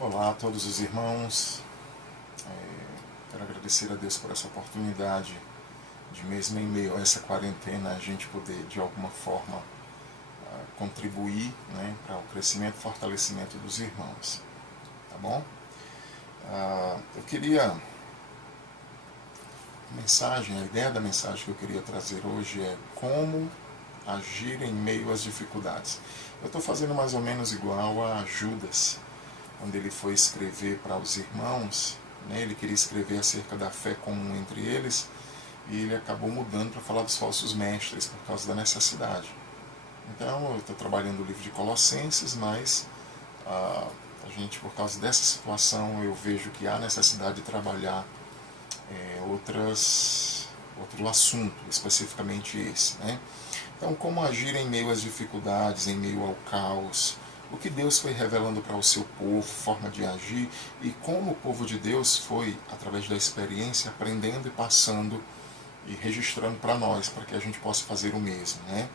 Olá a todos os irmãos. Quero agradecer a Deus por essa oportunidade de, mesmo em meio a essa quarentena, a gente poder de alguma forma contribuir, né, para o crescimento e fortalecimento dos irmãos. Tá bom? Eu queria. A ideia da mensagem que eu queria trazer hoje é como agir em meio às dificuldades. Eu estou fazendo mais ou menos igual a Judas, quando ele foi escrever para os irmãos, né, ele queria escrever acerca da fé comum entre eles, e ele acabou mudando para falar dos falsos mestres, por causa da necessidade. Então, eu estou trabalhando o livro de Colossenses, mas a gente, por causa dessa situação, eu vejo que há necessidade de trabalhar outro assunto, especificamente esse. Né? Então, como agir em meio às dificuldades, em meio ao caos, o que Deus foi revelando para o seu povo, forma de agir, e como o povo de Deus foi, através da experiência, aprendendo e passando e registrando para nós, para que a gente possa fazer o mesmo. Né?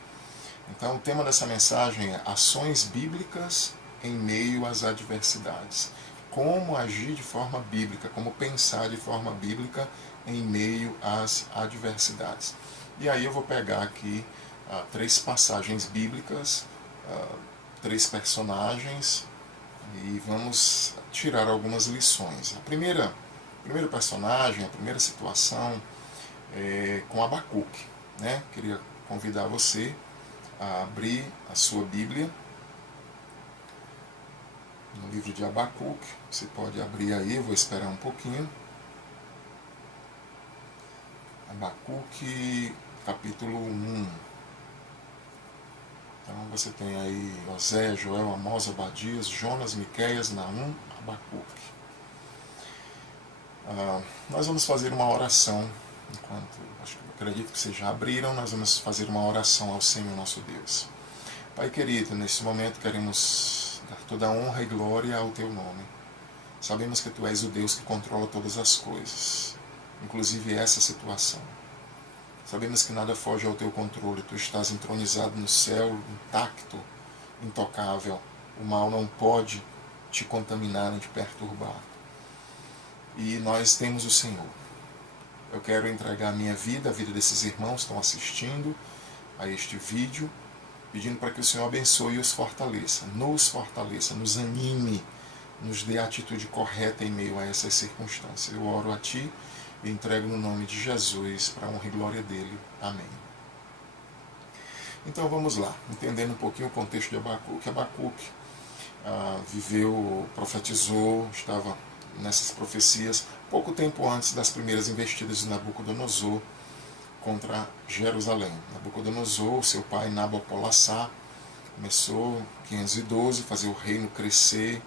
Então, o tema dessa mensagem é ações bíblicas em meio às adversidades. Como agir de forma bíblica, como pensar de forma bíblica em meio às adversidades. E aí eu vou pegar aqui três passagens bíblicas, três personagens, e vamos tirar algumas lições. O primeiro personagem, a primeira situação é com Abacuque. Né? Queria convidar você a abrir a sua Bíblia no livro de Abacuque. Você pode abrir aí, eu vou esperar um pouquinho. Abacuque, capítulo 1. Então você tem aí Oséias, Joel, Amós, Obadias, Jonas, Miqueias, Naum, Abacuque. Nós vamos fazer uma oração, acredito que vocês já abriram, nós vamos fazer uma oração ao Senhor nosso Deus. Pai querido, nesse momento queremos dar toda a honra e glória ao Teu nome. Sabemos que Tu és o Deus que controla todas as coisas, inclusive essa situação. Sabemos que nada foge ao Teu controle, Tu estás entronizado no céu, intacto, intocável. O mal não pode Te contaminar nem Te perturbar. E nós temos o Senhor. Eu quero entregar a minha vida, a vida desses irmãos que estão assistindo a este vídeo, pedindo para que o Senhor abençoe e os fortaleça, nos anime, nos dê a atitude correta em meio a essas circunstâncias. Eu oro a Ti e entrego no nome de Jesus, para a honra e glória dEle. Amém. Então vamos lá, entendendo um pouquinho o contexto de Abacuque. Abacuque viveu, profetizou, estava nessas profecias pouco tempo antes das primeiras investidas de Nabucodonosor contra Jerusalém. Nabucodonosor, seu pai Nabopolassar, começou em 512 a fazer o reino crescer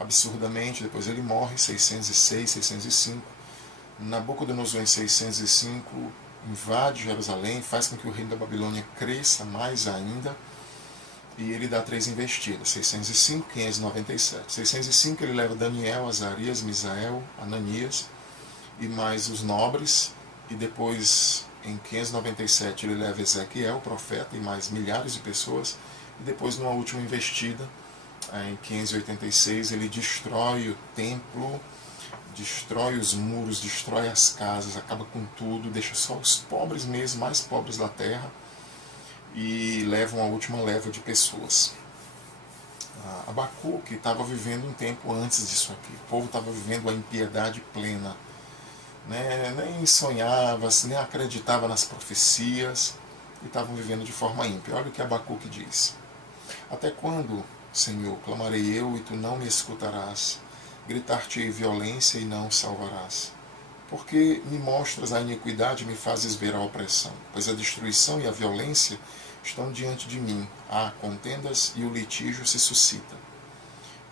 absurdamente. Depois ele morre em 606, 605. Nabucodonosor em 605 invade Jerusalém, faz com que o reino da Babilônia cresça mais ainda, e ele dá 3 investidas, 605, 597. 605 ele leva Daniel, Azarias, Misael, Ananias e mais os nobres, e depois em 597 ele leva Ezequiel, profeta, e mais milhares de pessoas, e depois numa última investida, em 586, ele destrói o templo, destrói os muros, destrói as casas, acaba com tudo, deixa só os pobres mesmo, mais pobres da terra, e levam a última leva de pessoas. Abacuque estava vivendo um tempo antes disso aqui. O povo estava vivendo a impiedade plena. Né? Nem sonhava, nem acreditava nas profecias, e estavam vivendo de forma ímpia. Olha o que Abacuque diz. Até quando, Senhor, clamarei eu e Tu não me escutarás? Gritar-te-ei violência e não salvarás. Porque me mostras a iniquidade e me fazes ver a opressão, pois a destruição e a violência estão diante de mim, há contendas e o litígio se suscita.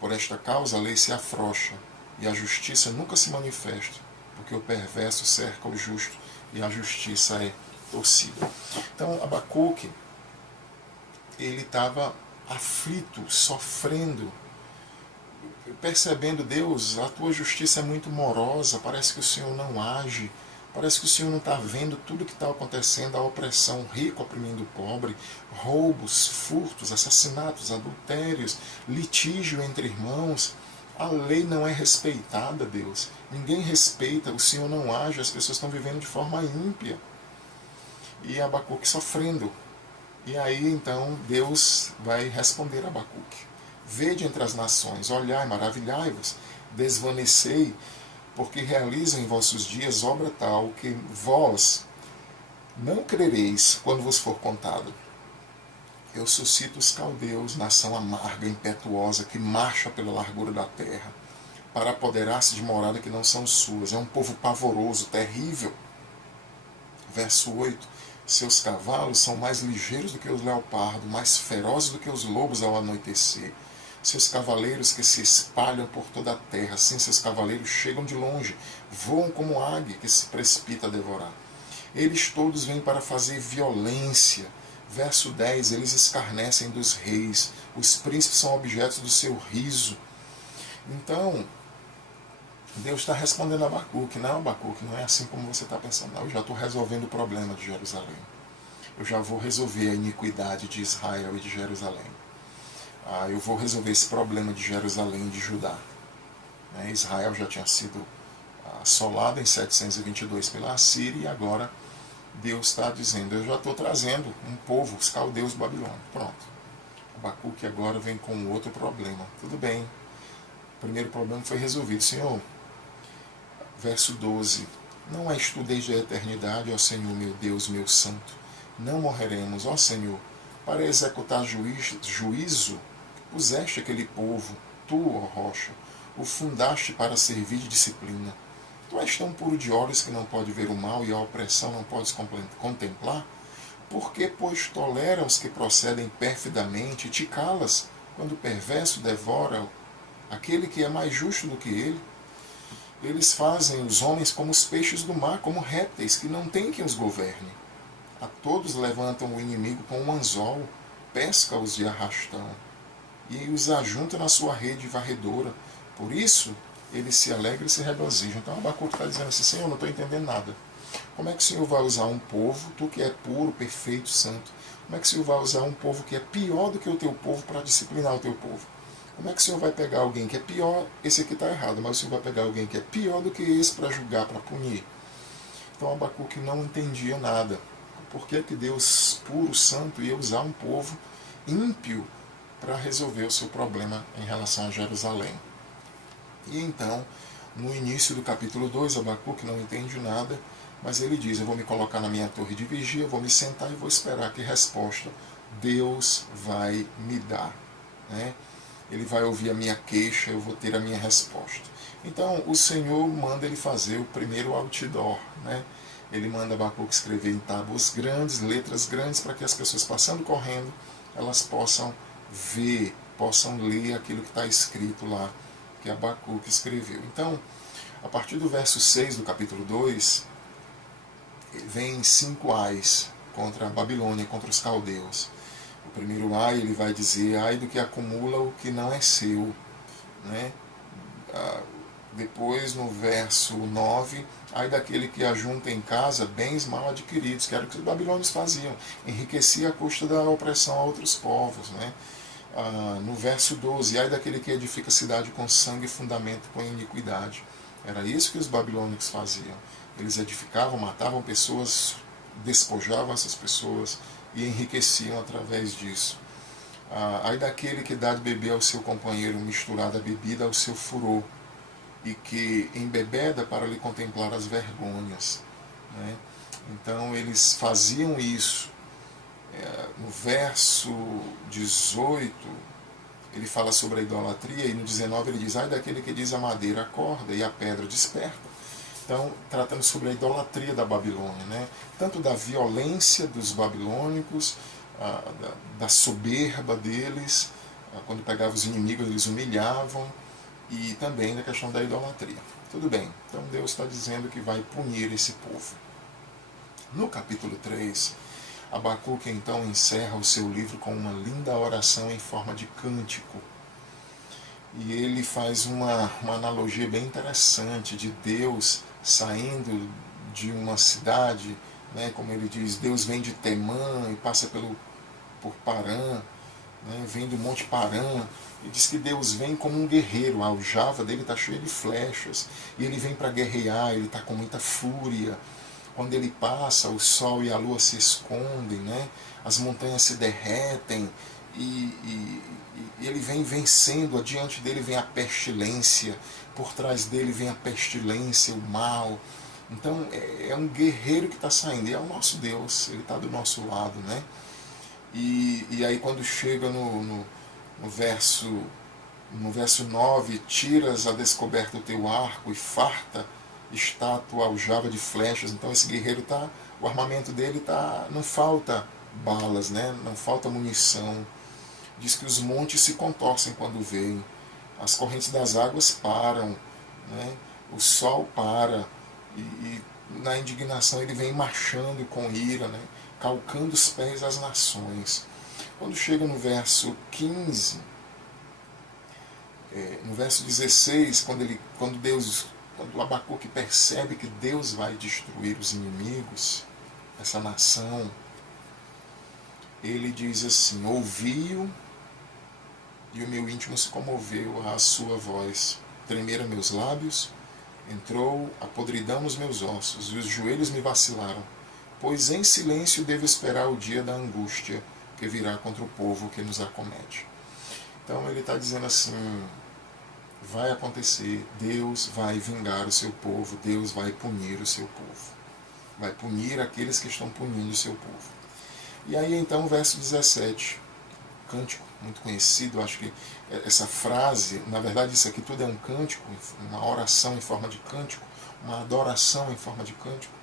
Por esta causa a lei se afrouxa e a justiça nunca se manifesta, porque o perverso cerca o justo e a justiça é torcida. Então Abacuque, ele estava aflito, sofrendo, percebendo: Deus, a Tua justiça é muito morosa, parece que o Senhor não age, parece que o Senhor não está vendo tudo que está acontecendo, a opressão, o rico oprimindo o pobre, roubos, furtos, assassinatos, adultérios, litígio entre irmãos, A lei não é respeitada, Deus. Ninguém respeita, o Senhor não age, as pessoas estão vivendo de forma ímpia. E Abacuque sofrendo. E aí então Deus vai responder a Abacuque: vede entre as nações, olhai, maravilhai-vos, desvanecei, porque realizo em vossos dias obra tal que vós não crereis quando vos for contado. Eu suscito os caldeus, nação amarga, impetuosa, que marcha pela largura da terra, para apoderar-se de morada que não são suas. É um povo pavoroso, terrível. Verso 8: seus cavalos são mais ligeiros do que os leopardos, mais ferozes do que os lobos ao anoitecer. Seus cavaleiros que se espalham por toda a terra, sim, seus cavaleiros chegam de longe, voam como águia que se precipita a devorar. Eles todos vêm para fazer violência. Verso 10, eles escarnecem dos reis, os príncipes são objetos do seu riso. Então, Deus está respondendo a Abacuque: não, Abacuque, não é assim como você está pensando. Não, eu já estou resolvendo o problema de Jerusalém. Eu já vou resolver a iniquidade de Israel e de Jerusalém. Eu vou resolver esse problema de Jerusalém e de Judá. Israel já tinha sido assolado em 722 pela Assíria, e agora Deus está dizendo: eu já estou trazendo um povo, os caldeus babilônicos. Pronto. Abacuque agora vem com outro problema. Tudo bem. O primeiro problema foi resolvido. Senhor, verso 12: não és tu desde a eternidade, ó Senhor, meu Deus, meu santo. Não morreremos, ó Senhor, para executar juízo. Puseste aquele povo, tu, ó rocha, o fundaste para servir de disciplina. Tu és tão puro de olhos que não pode ver o mal, e a opressão não podes contemplar? Por que, pois, tolera os que procedem perfidamente e te calas quando o perverso devora aquele que é mais justo do que ele? Eles fazem os homens como os peixes do mar, como répteis que não têm quem os governe. A todos levantam o inimigo com um anzol, pesca-os de arrastão, e os ajunta na sua rede varredora. Por isso, eles se alegram e se regozijam. Então Abacuque está dizendo assim: Senhor, eu não estou entendendo nada. Como é que o Senhor vai usar um povo, tu que é puro, perfeito, santo, como é que o Senhor vai usar um povo que é pior do que o teu povo para disciplinar o teu povo? Como é que o Senhor vai pegar alguém que é pior? Esse aqui está errado, mas o Senhor vai pegar alguém que é pior do que esse para julgar, para punir. Então Abacuque não entendia nada. Por que Deus, puro, santo, ia usar um povo ímpio para resolver o seu problema em relação a Jerusalém? E então, no início do capítulo 2, Abacuque não entende nada, mas ele diz: eu vou me colocar na minha torre de vigia, vou me sentar e vou esperar que resposta Deus vai me dar. Ele vai ouvir a minha queixa, eu vou ter a minha resposta. Então o Senhor manda ele fazer o primeiro outdoor. Ele manda Abacuque escrever em tábuas grandes, letras grandes, para que as pessoas passando correndo, elas possam ver, possam ler aquilo que está escrito lá, que Abacuque escreveu. Então, a partir do verso 6 do capítulo 2, vem 5 ais contra a Babilônia, contra os caldeus. O primeiro ai, ele vai dizer: ai do que acumula o que não é seu. Depois, no verso 9, ai daquele que ajunta em casa bens mal adquiridos, que era o que os babilônios faziam, enriquecia à custa da opressão a outros povos. No verso 12, ai daquele que edifica a cidade com sangue e fundamento com iniquidade. Era isso que os babilônicos faziam. Eles edificavam, matavam pessoas, despojavam essas pessoas e enriqueciam através disso. Ai daquele que dá de beber ao seu companheiro misturada a bebida ao seu furor, e que embebeda para lhe contemplar as vergonhas. Então eles faziam isso. No verso 18 ele fala sobre a idolatria, e no 19 ele diz: ai daquele que diz a madeira acorda e a pedra desperta. Então, tratando sobre a idolatria da Babilônia, tanto da violência dos babilônicos, da soberba deles, quando pegavam os inimigos eles humilhavam, e também da questão da idolatria. Tudo bem, então Deus está dizendo que vai punir esse povo. No capítulo 3, Abacuque então encerra o seu livro com uma linda oração em forma de cântico. E ele faz uma analogia bem interessante de Deus saindo de uma cidade, como ele diz: Deus vem de Temã e passa por Parã, né? Vem do Monte Paran, e diz que Deus vem como um guerreiro, a aljava dele está cheia de flechas, e ele vem para guerrear, ele está com muita fúria. Quando ele passa, o sol e a lua se escondem, né? As montanhas se derretem, e ele vem vencendo, adiante dele vem a pestilência, por trás dele vem a pestilência, o mal. Então é um guerreiro que está saindo, e é o nosso Deus, ele está do nosso lado, né? E aí quando chega no verso 9, tiras a descoberta o teu arco e farta está a tua aljava de flechas. Então esse guerreiro tá, o armamento dele tá, não falta balas, né? Não falta munição. Diz que os montes se contorcem quando veem, as correntes das águas param, né? O sol para, e na indignação ele vem marchando com ira, né? Calcando os pés às nações. Quando chega no verso 15, no verso 16, quando o Abacuque percebe que Deus vai destruir os inimigos, essa nação, ele diz assim: ouvi-o e o meu íntimo se comoveu à sua voz. Tremeram meus lábios, entrou a podridão nos meus ossos, e os joelhos me vacilaram, pois em silêncio devo esperar o dia da angústia que virá contra o povo que nos acomete. Então ele está dizendo assim, vai acontecer, Deus vai vingar o seu povo, Deus vai punir o seu povo, vai punir aqueles que estão punindo o seu povo. E aí então o verso 17, cântico muito conhecido, acho que essa frase, na verdade isso aqui tudo é um cântico, uma oração em forma de cântico, uma adoração em forma de cântico,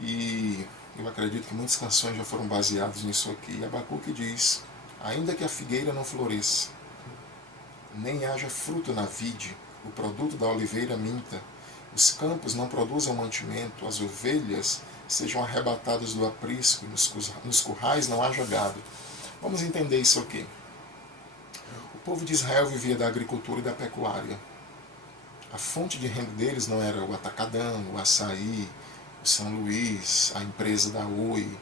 e eu acredito que muitas canções já foram baseadas nisso aqui. E Abacuque diz: ainda que a figueira não floresça, nem haja fruto na vide, o produto da oliveira minta, os campos não produzam mantimento, as ovelhas sejam arrebatadas do aprisco, e nos currais não haja gado. Vamos entender isso aqui. O povo de Israel vivia da agricultura e da pecuária. A fonte de renda deles não era o atacadão, o açaí, o São Luís, a empresa da Oi,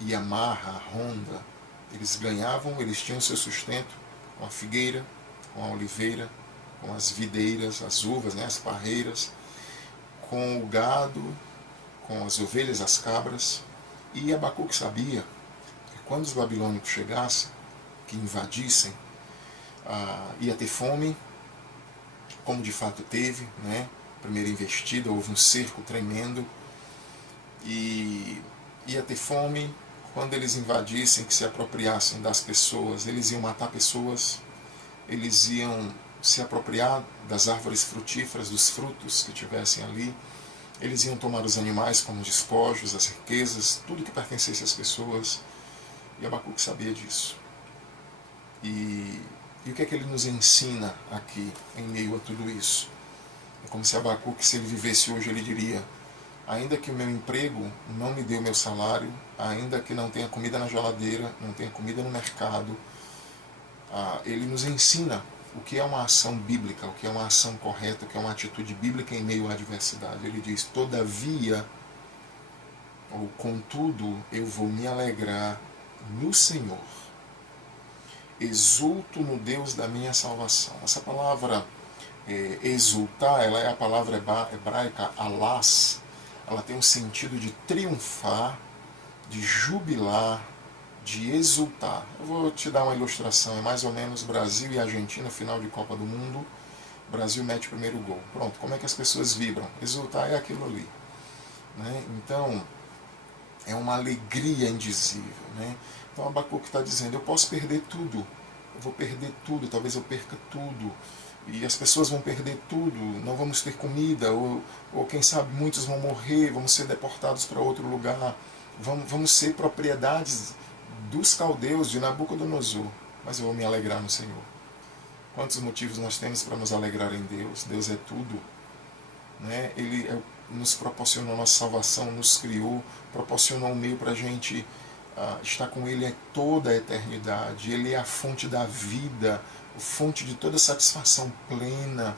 Yamaha, a Honda. Eles tinham seu sustento com a figueira, com a oliveira, com as videiras, as uvas, né, as parreiras, com o gado, com as ovelhas, as cabras. E Abacuque sabia que quando os babilônicos chegassem, que invadissem, ia ter fome, como de fato teve, né? Primeira investida, houve um cerco tremendo, e ia ter fome. Quando eles invadissem, que se apropriassem das pessoas, eles iam matar pessoas, eles iam se apropriar das árvores frutíferas, dos frutos que tivessem ali, eles iam tomar os animais como despojos, as riquezas, tudo que pertencesse às pessoas. E Abacuque sabia disso. E o que é que ele nos ensina aqui, em meio a tudo isso? É como se Abacuque, se ele vivesse hoje, ele diria: ainda que o meu emprego não me dê o meu salário, ainda que não tenha comida na geladeira, não tenha comida no mercado, ele nos ensina o que é uma ação bíblica, o que é uma ação correta, o que é uma atitude bíblica em meio à adversidade. Ele diz: todavia, ou contudo, eu vou me alegrar no Senhor, exulto no Deus da minha salvação. Essa palavra exultar, ela é a palavra hebraica alas. Ela tem um sentido de triunfar, de jubilar, de exultar. Eu vou te dar uma ilustração, é mais ou menos Brasil e Argentina, final de Copa do Mundo. O Brasil mete o primeiro gol. Pronto, como é que as pessoas vibram? Exultar é aquilo ali, né? Então, é uma alegria indizível, né? Então Abacuque está dizendo: eu posso perder tudo, eu vou perder tudo, talvez eu perca tudo, e as pessoas vão perder tudo, não vamos ter comida, ou quem sabe muitos vão morrer, vamos ser deportados para outro lugar, vamos ser propriedades dos caldeus, de Nabucodonosor, mas eu vou me alegrar no Senhor. Quantos motivos nós temos para nos alegrar em Deus? Deus é tudo, né? Ele nos proporcionou nossa salvação, nos criou, proporcionou um meio para a gente estar com Ele toda a eternidade. Ele é a fonte da vida, a fonte de toda satisfação plena.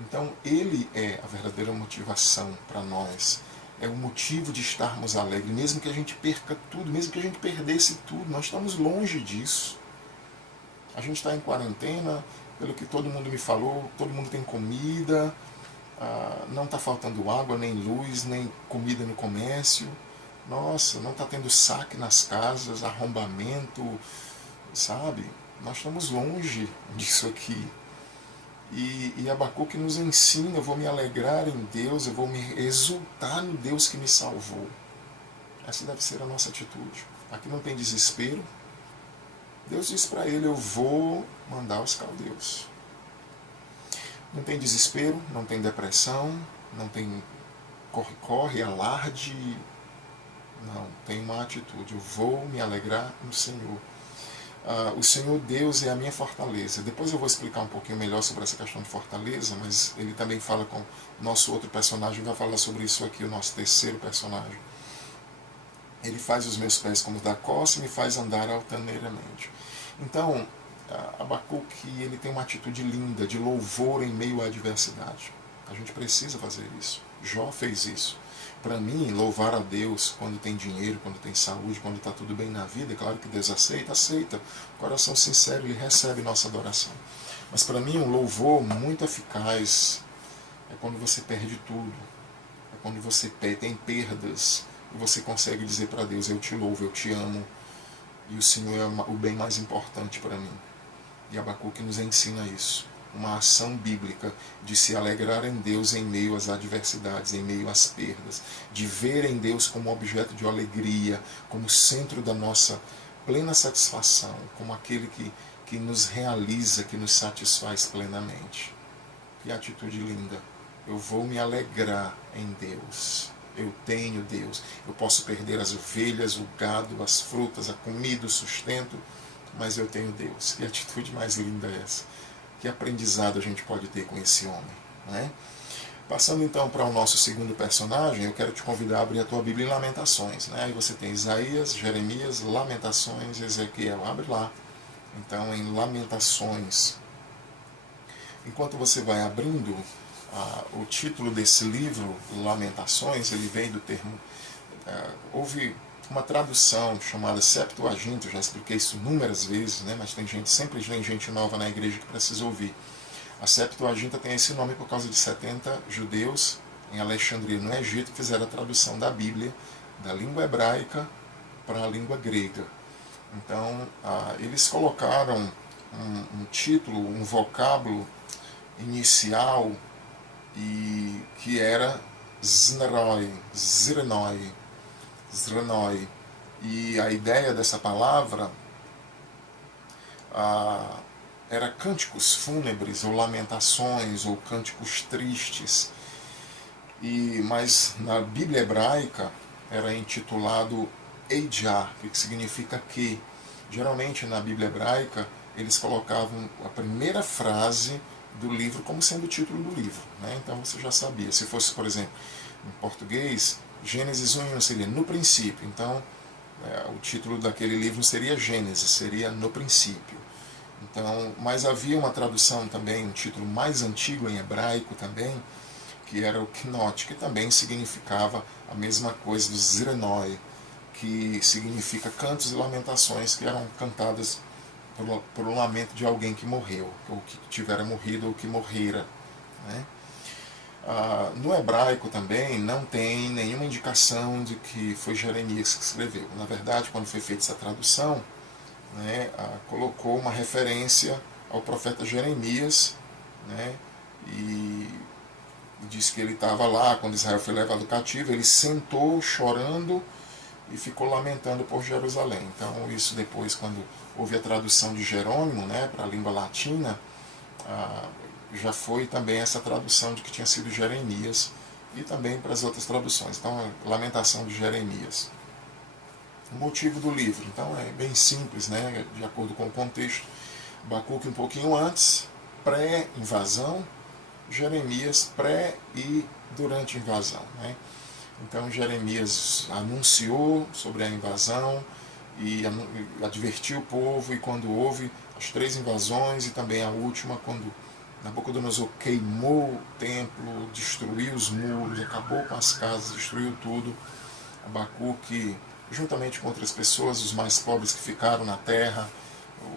Então Ele é a verdadeira motivação para nós, é o motivo de estarmos alegres, mesmo que a gente perca tudo, mesmo que a gente perdesse tudo, nós estamos longe disso. A gente está em quarentena, pelo que todo mundo me falou, todo mundo tem comida, não está faltando água, nem luz, nem comida no comércio. Nossa, não está tendo saque nas casas, arrombamento, sabe? Nós estamos longe disso aqui. E Abacuque nos ensina, eu vou me alegrar em Deus, eu vou me exultar no Deus que me salvou. Essa deve ser a nossa atitude. Aqui não tem desespero. Deus diz para ele, eu vou mandar os caldeus. Não tem desespero, não tem depressão, não tem corre-corre, alarde. Não, tem uma atitude, eu vou me alegrar no Senhor. O Senhor Deus é a minha fortaleza. Depois eu vou explicar um pouquinho melhor sobre essa questão de fortaleza, mas ele também fala com o nosso outro personagem, vai falar sobre isso aqui, o nosso terceiro personagem. Ele faz os meus pés como da costa e me faz andar altaneiramente. Então, Abacuque, ele tem uma atitude linda, de louvor em meio à adversidade. A gente precisa fazer isso. Jó fez isso. Para mim, louvar a Deus quando tem dinheiro, quando tem saúde, quando está tudo bem na vida, é claro que Deus aceita, aceita. Coração sincero, Ele recebe nossa adoração. Mas para mim, um louvor muito eficaz é quando você perde tudo. É quando você tem perdas e você consegue dizer para Deus, eu te louvo, eu te amo, e o Senhor é o bem mais importante para mim. E Abacuque nos ensina isso. Uma ação bíblica de se alegrar em Deus em meio às adversidades, em meio às perdas, de ver em Deus como objeto de alegria, como centro da nossa plena satisfação, como aquele que nos realiza, que nos satisfaz plenamente. Que atitude linda! Eu vou me alegrar em Deus. Eu tenho Deus. Eu posso perder as ovelhas, o gado, as frutas, a comida, o sustento, mas eu tenho Deus. Que atitude mais linda é essa? Que aprendizado a gente pode ter com esse homem, né? Passando então para o nosso segundo personagem, eu quero te convidar a abrir a tua Bíblia em Lamentações, né? Aí você tem Isaías, Jeremias, Lamentações, Ezequiel. Abre lá. Então, em Lamentações. Enquanto você vai abrindo, o título desse livro, Lamentações, ele vem do termo... houve uma tradução chamada Septuaginta, eu já expliquei isso inúmeras vezes, né? Mas sempre tem gente nova na igreja que precisa ouvir. A Septuaginta tem esse nome por causa de 70 judeus em Alexandria, no Egito, que fizeram a tradução da Bíblia da língua hebraica para a língua grega. Então, eles colocaram um título, um vocábulo inicial, e que era Zrenoi. E a ideia dessa palavra era cânticos fúnebres, ou lamentações, ou cânticos tristes. Mas na Bíblia hebraica era intitulado Eijah, que significa que. Geralmente na Bíblia hebraica eles colocavam a primeira frase do livro como sendo o título do livro, né? Então você já sabia. Se fosse, por exemplo, em português, Gênesis 1 seria no princípio. Então o título daquele livro seria Gênesis, seria no princípio. Então, mas havia uma tradução também, um título mais antigo em hebraico também, que era o Knot, que também significava a mesma coisa do Zrenoi, que significa cantos e lamentações que eram cantadas por um lamento de alguém que morreu, ou que tivera morrido, ou que morrera, né? No hebraico também não tem nenhuma indicação de que foi Jeremias que escreveu. Na verdade, quando foi feita essa tradução, né, colocou uma referência ao profeta Jeremias, né, e disse que ele estava lá quando Israel foi levado cativo, ele sentou chorando e ficou lamentando por Jerusalém. Então isso depois, quando houve a tradução de Jerônimo, né, para a língua latina, já foi também essa tradução de que tinha sido Jeremias, e também para as outras traduções. Então, a lamentação de Jeremias. O motivo do livro, então, é bem simples, né, de acordo com o contexto. Abacuque um pouquinho antes, pré-invasão, Jeremias pré e durante a invasão, né? Então Jeremias anunciou sobre a invasão e advertiu o povo, e quando houve as 3 invasões e também a última, quando Nabucodonosor queimou o templo, destruiu os muros, acabou com as casas, destruiu tudo, Abacuque, juntamente com outras pessoas, os mais pobres que ficaram na terra,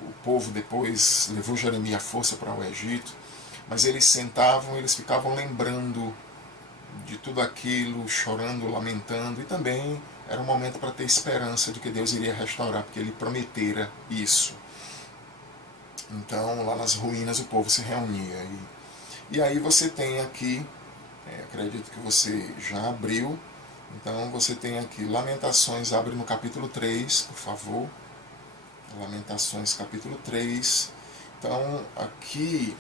o povo depois levou Jeremias à força para o Egito, mas eles sentavam, eles ficavam lembrando de tudo aquilo, chorando, lamentando, e também era um momento para ter esperança de que Deus iria restaurar, porque ele prometera isso. Então, lá nas ruínas o povo se reunia. E aí você tem aqui, acredito que você já abriu, então você tem aqui Lamentações, abre no capítulo 3, por favor. Lamentações, capítulo 3. Então, aqui,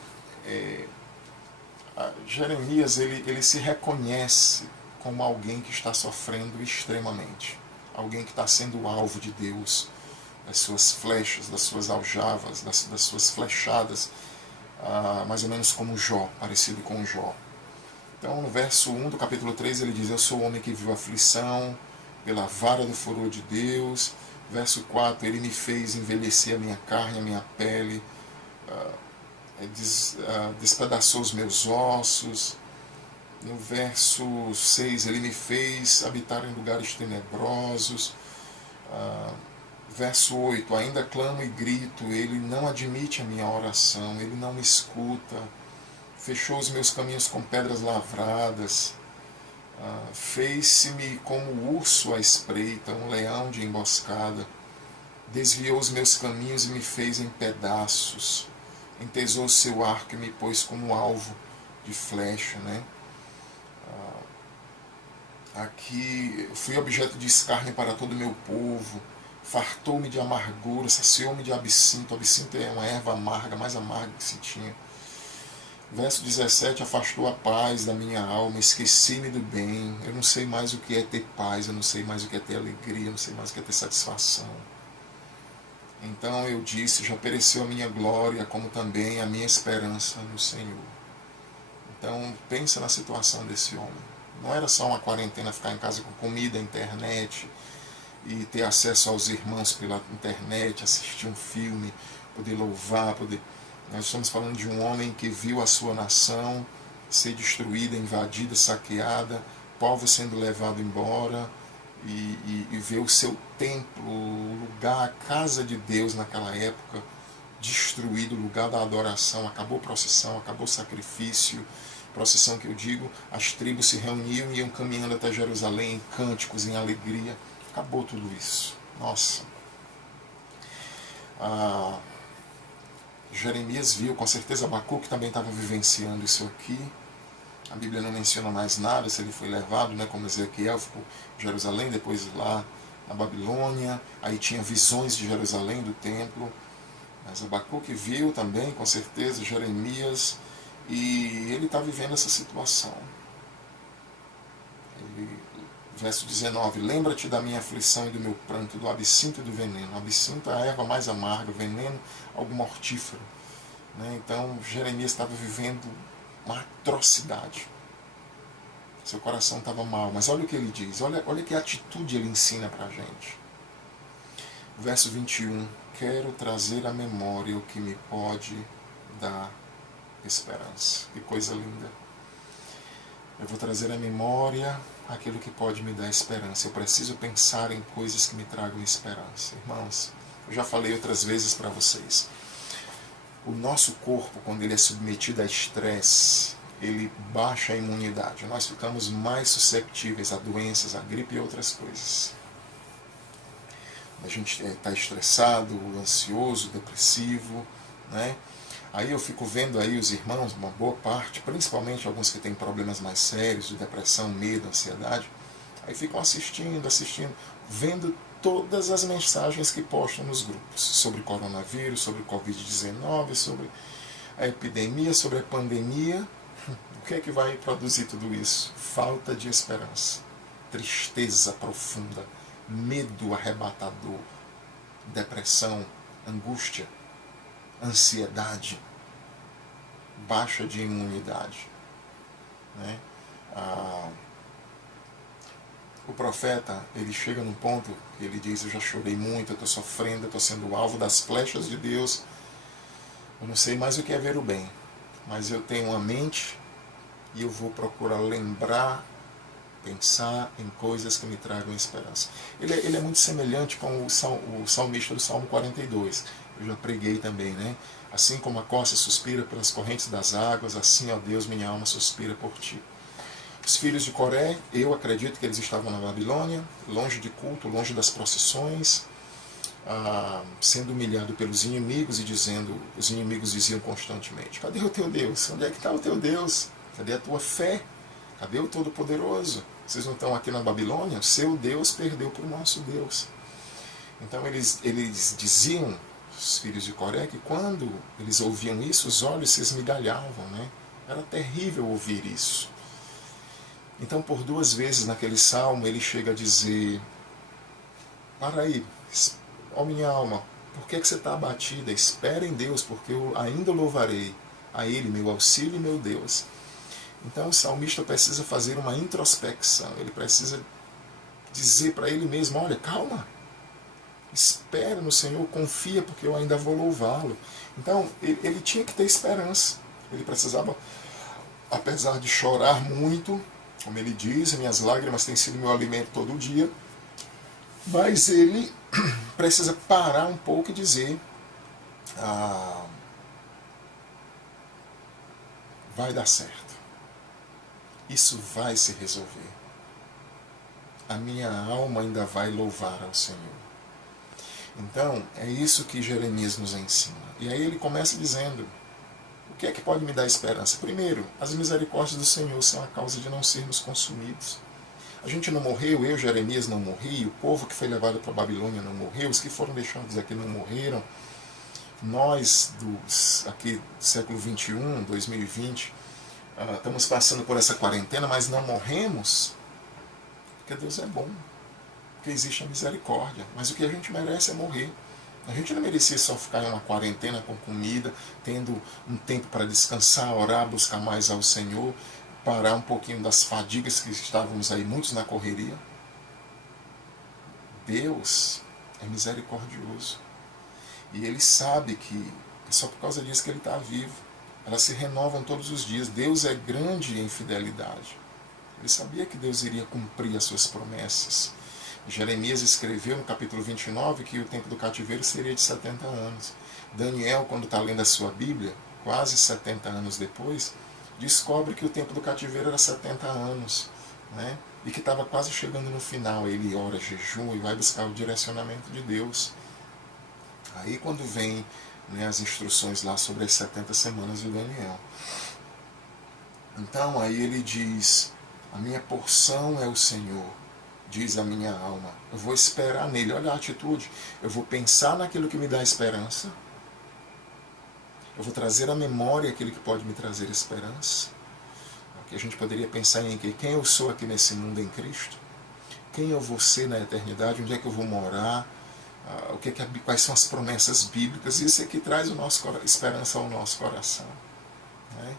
Jeremias, ele se reconhece como alguém que está sofrendo extremamente. Alguém que está sendo alvo de Deus, das suas flechas, das suas aljavas, das suas flechadas, mais ou menos como Jó, parecido com Jó. Então, no verso 1 do capítulo 3, ele diz: eu sou o homem que viu aflição, pela vara do furor de Deus. Verso 4, ele me fez envelhecer a minha carne, a minha pele, despedaçou os meus ossos. No verso 6, ele me fez habitar em lugares tenebrosos. Verso 8, ainda clamo e grito, ele não admite a minha oração, ele não me escuta. Fechou os meus caminhos com pedras lavradas. Fez-se-me como urso à espreita, um leão de emboscada. Desviou os meus caminhos e me fez em pedaços. Entesou o seu arco e me pôs como alvo de flecha, né? Aqui fui objeto de escárnio para todo o meu povo. Fartou-me de amargura, saciou-me de absinto. Absinto é uma erva amarga, mais amarga que se tinha. Verso 17, afastou a paz da minha alma, esqueci-me do bem. Eu não sei mais o que é ter paz, eu não sei mais o que é ter alegria, eu não sei mais o que é ter satisfação. Então eu disse, já pereceu a minha glória, como também a minha esperança no Senhor. Então pensa na situação desse homem. Não era só uma quarentena, ficar em casa com comida, internet, e ter acesso aos irmãos pela internet, assistir um filme, poder louvar, poder... Nós estamos falando de um homem que viu a sua nação ser destruída, invadida, saqueada, povos sendo levados embora, e ver o seu templo, o lugar, a casa de Deus naquela época, destruído, o lugar da adoração. Acabou a procissão, acabou o sacrifício. Procissão que eu digo, as tribos se reuniam e iam caminhando até Jerusalém em cânticos, em alegria. Acabou tudo isso. Nossa. Jeremias viu, com certeza Abacuque também estava vivenciando isso aqui. A Bíblia não menciona mais nada, se ele foi levado, né, como Ezequiel, ficou em Jerusalém, depois lá na Babilônia, aí tinha visões de Jerusalém, do templo. Mas Abacuque viu também, com certeza, Jeremias, e ele está vivendo essa situação. Verso 19, lembra-te da minha aflição e do meu pranto, do absinto e do veneno. O absinto é a erva mais amarga, o veneno, algo mortífero. Né? Então, Jeremias estava vivendo uma atrocidade. Seu coração estava mal. Mas olha o que ele diz, olha que atitude ele ensina para a gente. Verso 21, quero trazer à memória o que me pode dar esperança. Que coisa linda. Eu vou trazer à memória aquilo que pode me dar esperança. Eu preciso pensar em coisas que me tragam esperança. Irmãos, eu já falei outras vezes para vocês. O nosso corpo, quando ele é submetido a estresse, ele baixa a imunidade. Nós ficamos mais susceptíveis a doenças, a gripe e outras coisas. A gente está estressado, ansioso, depressivo, né? Aí eu fico vendo aí os irmãos, uma boa parte, principalmente alguns que têm problemas mais sérios, de depressão, medo, ansiedade, aí ficam assistindo, vendo todas as mensagens que postam nos grupos, sobre coronavírus, sobre Covid-19, sobre a epidemia, sobre a pandemia. O que é que vai produzir tudo isso? Falta de esperança, tristeza profunda, medo arrebatador, depressão, angústia, ansiedade, baixa de imunidade. Né? O profeta, ele chega num ponto que ele diz, eu já chorei muito, eu estou sofrendo, eu estou sendo alvo das flechas de Deus, eu não sei mais o que é ver o bem, mas eu tenho uma mente e eu vou procurar lembrar, pensar em coisas que me tragam esperança. Ele é muito semelhante com o salmista do Salmo 42. eu já preguei também, né? Assim como a costa suspira pelas correntes das águas, assim, ó Deus, minha alma suspira por ti. Os filhos de Coré, eu acredito que eles estavam na Babilônia, longe de culto, longe das procissões, sendo humilhado pelos inimigos e dizendo, os inimigos diziam constantemente: cadê o teu Deus? Onde é que está o teu Deus? Cadê a tua fé? Cadê o Todo-Poderoso? Vocês não estão aqui na Babilônia? O seu Deus perdeu para o nosso Deus. Então eles diziam, os filhos de Coré, que quando eles ouviam isso, os olhos se esmigalhavam, né? Era terrível ouvir isso. Então, por 2 vezes naquele salmo, ele chega a dizer: para aí, ó minha alma, por que você está abatida? Espera em Deus, porque eu ainda louvarei a Ele, meu auxílio e meu Deus. Então o salmista precisa fazer uma introspecção, ele precisa dizer para ele mesmo: olha, calma, espera no Senhor, confia, porque eu ainda vou louvá-lo. Então ele tinha que ter esperança, ele precisava, apesar de chorar muito, como ele diz, minhas lágrimas têm sido meu alimento todo dia, mas ele precisa parar um pouco e dizer: vai dar certo, isso vai se resolver, a minha alma ainda vai louvar ao Senhor. Então é isso que Jeremias nos ensina. E aí ele começa dizendo: o que é que pode me dar esperança? Primeiro, as misericórdias do Senhor são a causa de não sermos consumidos. A gente não morreu, eu, Jeremias, não morri, o povo que foi levado para a Babilônia não morreu, os que foram deixados aqui não morreram. Nós, aqui do século 21, 2020, estamos passando por essa quarentena, mas não morremos, porque Deus é bom, porque existe a misericórdia. Mas o que a gente merece é morrer. A gente não merecia só ficar em uma quarentena com comida, tendo um tempo para descansar, orar, buscar mais ao Senhor, parar um pouquinho das fadigas que estávamos aí, muitos na correria. Deus é misericordioso. E Ele sabe que é só por causa disso que Ele está vivo. Elas se renovam todos os dias. Deus é grande em fidelidade. Ele sabia que Deus iria cumprir as suas promessas. Jeremias escreveu no capítulo 29 que o tempo do cativeiro seria de 70 anos. Daniel, quando está lendo a sua Bíblia, quase 70 anos depois, descobre que o tempo do cativeiro era 70 anos, né? E que estava quase chegando no final. Ele ora, jejum e vai buscar o direcionamento de Deus. Aí quando vem, né, as instruções lá sobre as 70 semanas de Daniel. Então aí ele diz: a minha porção é o Senhor, diz a minha alma, eu vou esperar nele. Olha a atitude, eu vou pensar naquilo que me dá esperança, eu vou trazer à memória aquilo que pode me trazer esperança. Aqui a gente poderia pensar em quem eu sou aqui nesse mundo em Cristo, quem eu vou ser na eternidade, onde é que eu vou morar, quais são as promessas bíblicas. Isso é que traz esperança ao nosso coração, né?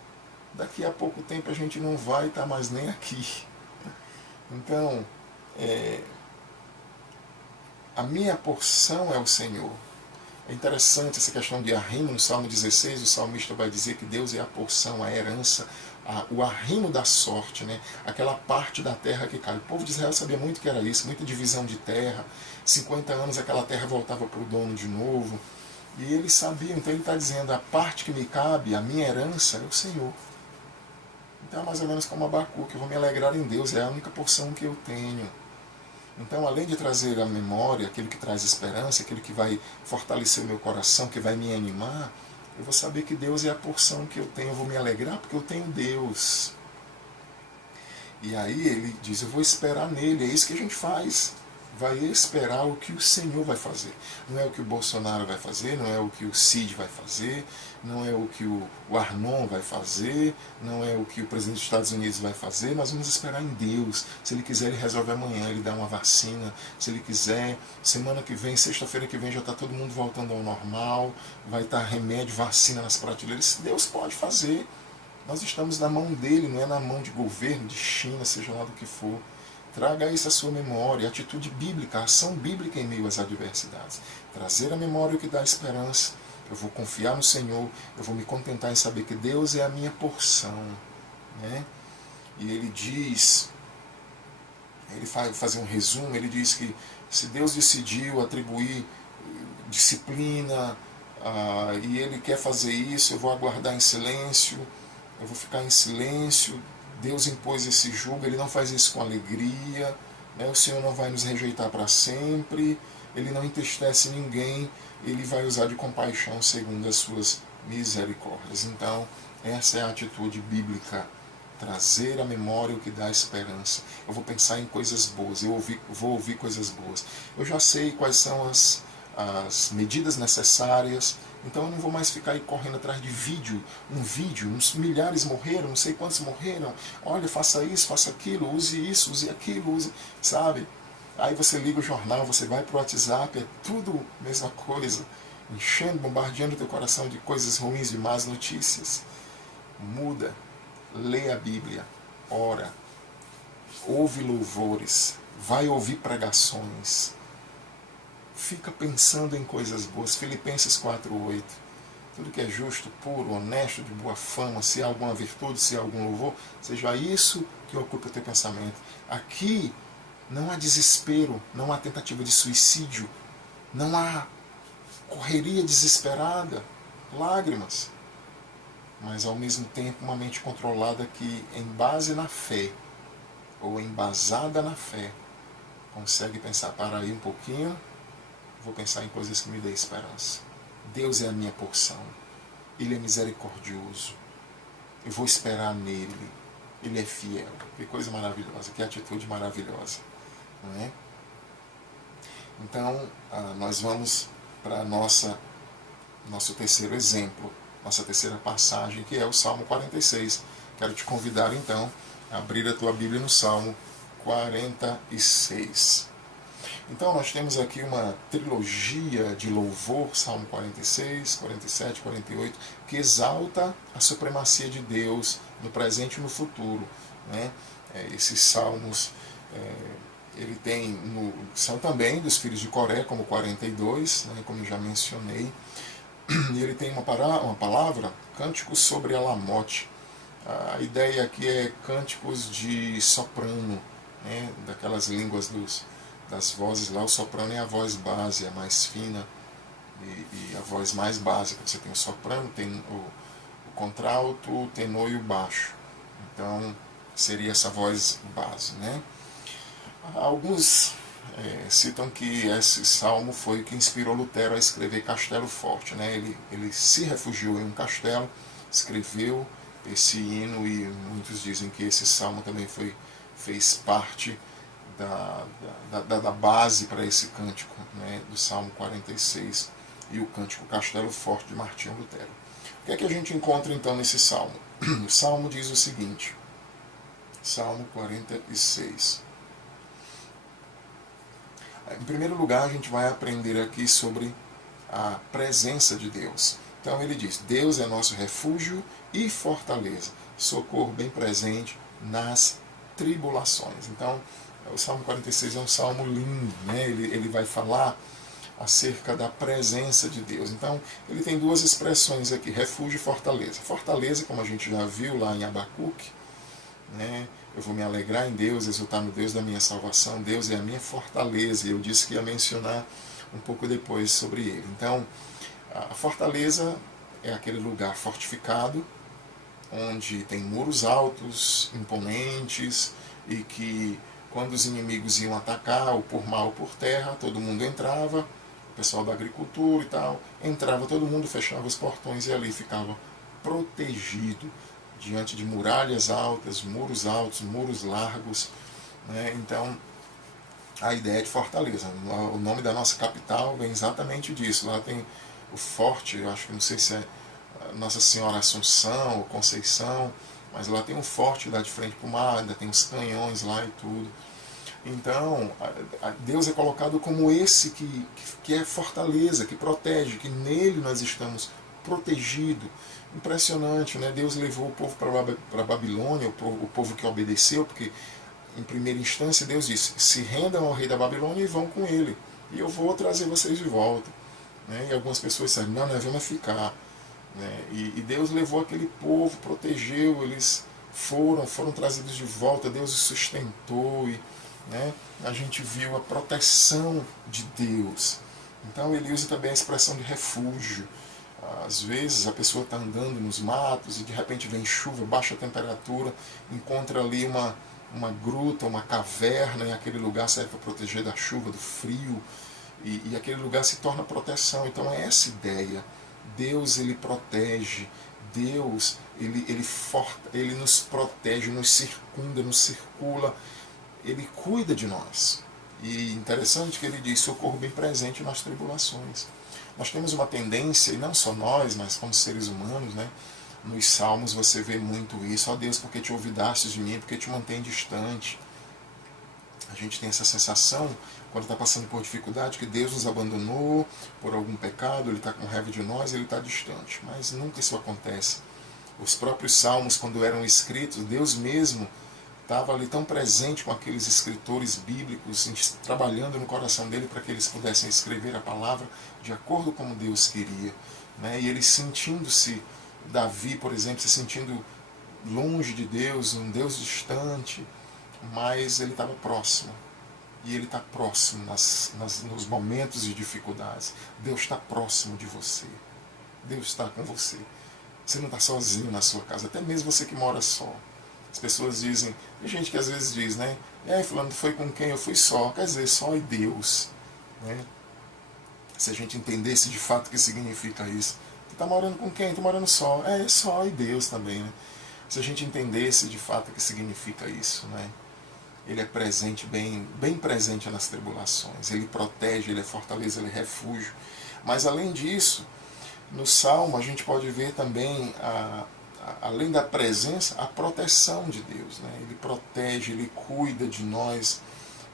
Daqui a pouco tempo a gente não vai estar mais nem aqui. Então, a minha porção é o Senhor. É interessante essa questão de arrimo. No Salmo 16, o salmista vai dizer que Deus é a porção, a herança, o arrimo da sorte, né? Aquela parte da terra que cai. O povo de Israel sabia muito que era isso, muita divisão de terra. 50 anos aquela terra voltava para o dono de novo. E eles sabiam, então ele está dizendo: a parte que me cabe, a minha herança é o Senhor. Então é mais ou menos como Abacuque: eu vou me alegrar em Deus, é a única porção que eu tenho. Então, além de trazer à memória aquilo que traz esperança, aquilo que vai fortalecer o meu coração, que vai me animar, eu vou saber que Deus é a porção que eu tenho, eu vou me alegrar porque eu tenho Deus. E aí ele diz: eu vou esperar nele. É isso que a gente faz. Vai esperar o que o Senhor vai fazer. Não é o que o Bolsonaro vai fazer, não é o que o Cid vai fazer, não é o que o Arnon vai fazer, não é o que o presidente dos Estados Unidos vai fazer. Nós vamos esperar em Deus. Se ele quiser, ele resolve amanhã, ele dá uma vacina. Se ele quiser, semana que vem, sexta-feira que vem, já está todo mundo voltando ao normal, vai estar remédio, vacina nas prateleiras. Deus pode fazer. Nós estamos na mão dele, não é na mão de governo, de China, seja lá do que for. Traga isso à sua memória, a atitude bíblica, a ação bíblica em meio às adversidades. Trazer à memória o que dá esperança. Eu vou confiar no Senhor, eu vou me contentar em saber que Deus é a minha porção, né? E ele diz, ele vai fazer um resumo, ele diz que se Deus decidiu atribuir disciplina, e ele quer fazer isso, eu vou aguardar em silêncio, eu vou ficar em silêncio. Deus impôs esse jugo, ele não faz isso com alegria, né? O Senhor não vai nos rejeitar para sempre, ele não entristece ninguém, ele vai usar de compaixão segundo as suas misericórdias. Então, essa é a atitude bíblica, trazer à memória o que dá esperança. Eu vou pensar em coisas boas, vou ouvir coisas boas. Eu já sei quais são as medidas necessárias, então eu não vou mais ficar aí correndo atrás de vídeo, uns milhares morreram, não sei quantos morreram, olha, faça isso, faça aquilo, use isso, use aquilo, sabe? Aí você liga o jornal, você vai para o WhatsApp, é tudo a mesma coisa, enchendo, bombardeando o teu coração de coisas ruins, de más notícias. Muda, lê a Bíblia, ora, ouve louvores, vai ouvir pregações, fica pensando em coisas boas. Filipenses 4:8. Tudo que é justo, puro, honesto, de boa fama, se há alguma virtude, se há algum louvor, seja isso que ocupe o teu pensamento. Aqui não há desespero, não há tentativa de suicídio, não há correria desesperada, lágrimas, mas ao mesmo tempo uma mente controlada que, em base na fé, ou embasada na fé, consegue pensar, para aí um pouquinho, vou pensar em coisas que me dêem esperança. Deus é a minha porção, Ele é misericordioso, eu vou esperar nele, Ele é fiel. Que coisa maravilhosa, que atitude maravilhosa, não é? Então, nós vamos para nosso terceiro exemplo, nossa terceira passagem, que é o Salmo 46. Quero te convidar, então, a abrir a tua Bíblia no Salmo 46. Então, nós temos aqui uma trilogia de louvor, Salmo 46, 47, 48, que exalta a supremacia de Deus no presente e no futuro, né? Esses salmos, ele tem são também dos filhos de Coré, como 42, né, como eu já mencionei, e ele tem uma palavra, cânticos sobre Alamote. A ideia aqui é cânticos de soprano, né, daquelas línguas das vozes lá. O soprano é a voz base, a mais fina, e a voz mais básica. Você tem o soprano, tem o contralto, o tenor e o baixo. Então seria essa voz base, né? Alguns citam que esse salmo foi o que inspirou Lutero a escrever Castelo Forte, né? Ele se refugiou em um castelo, escreveu esse hino, e muitos dizem que esse salmo também fez parte da base para esse cântico, né, do Salmo 46 e o cântico Castelo Forte de Martinho Lutero. O que é que a gente encontra então nesse salmo? O salmo diz o seguinte, Salmo 46. Em primeiro lugar, a gente vai aprender aqui sobre a presença de Deus. Então ele diz, Deus é nosso refúgio e fortaleza, socorro bem presente nas tribulações. Então, o Salmo 46 é um salmo lindo, né? Ele vai falar acerca da presença de Deus. Então, ele tem duas expressões aqui, refúgio e fortaleza. Fortaleza, como a gente já viu lá em Abacuque, né? Eu vou me alegrar em Deus, exultar no Deus da minha salvação. Deus é a minha fortaleza, e eu disse que ia mencionar um pouco depois sobre ele. Então, a fortaleza é aquele lugar fortificado, onde tem muros altos, imponentes, e que quando os inimigos iam atacar, ou por mar ou por terra, todo mundo entrava, o pessoal da agricultura e tal, entrava todo mundo, fechava os portões e ali ficava protegido diante de muralhas altas, muros largos, né? Então, a ideia de fortaleza. O nome da nossa capital vem exatamente disso. Lá tem o forte, eu acho que não sei se é Nossa Senhora Assunção ou Conceição, mas lá tem um forte lá de frente para o mar, ainda tem os canhões lá e tudo. Então, Deus é colocado como esse que é fortaleza, que protege, que nele nós estamos protegidos. Impressionante, né? Deus levou o povo para a Babilônia, o povo que obedeceu, porque em primeira instância Deus disse, se rendam ao rei da Babilônia e vão com ele, e eu vou trazer vocês de volta, né? E algumas pessoas disseram, não, nós vamos ficar, né? E Deus levou aquele povo, protegeu, eles foram trazidos de volta, Deus os sustentou, e, né, a gente viu a proteção de Deus. Então ele usa também a expressão de refúgio. Às vezes a pessoa está andando nos matos e de repente vem chuva, baixa temperatura, encontra ali uma gruta, uma caverna, e aquele lugar serve para proteger da chuva, do frio, e aquele lugar se torna proteção. Então é essa ideia. Deus, ele protege. Deus, ele nos protege, nos circunda, nos circula. Ele cuida de nós. E interessante que ele diz, socorro bem presente nas tribulações. Nós temos uma tendência, e não só nós, mas como seres humanos, né? Nos salmos você vê muito isso. Ó Deus, porque te olvidastes de mim, porque te mantém distante. A gente tem essa sensação, quando está passando por dificuldade, que Deus nos abandonou por algum pecado, Ele está com raiva de nós, Ele está distante. Mas nunca isso acontece. Os próprios salmos, quando eram escritos, Deus mesmo estava ali tão presente com aqueles escritores bíblicos, trabalhando no coração dele para que eles pudessem escrever a palavra de acordo com como Deus queria. Né? E ele sentindo-se, Davi, por exemplo, se sentindo longe de Deus, um Deus distante, mas ele estava próximo. E ele está próximo nos momentos de dificuldades. Deus está próximo de você. Deus está com você. Você não está sozinho na sua casa, até mesmo você que mora só. As pessoas dizem, tem gente que às vezes diz, né? E aí, fulano, foi com quem? Eu fui só. Quer dizer, só e Deus. Né? Se a gente entendesse de fato o que significa isso. Tu está morando com quem? Estou morando só. É, só e Deus também. Né? Se a gente entendesse de fato o que significa isso, né? Ele é presente, bem presente nas tribulações. Ele protege, ele é fortaleza, ele é refúgio. Mas além disso, no Salmo a gente pode ver também, além da presença, a proteção de Deus. Né? Ele protege, ele cuida de nós.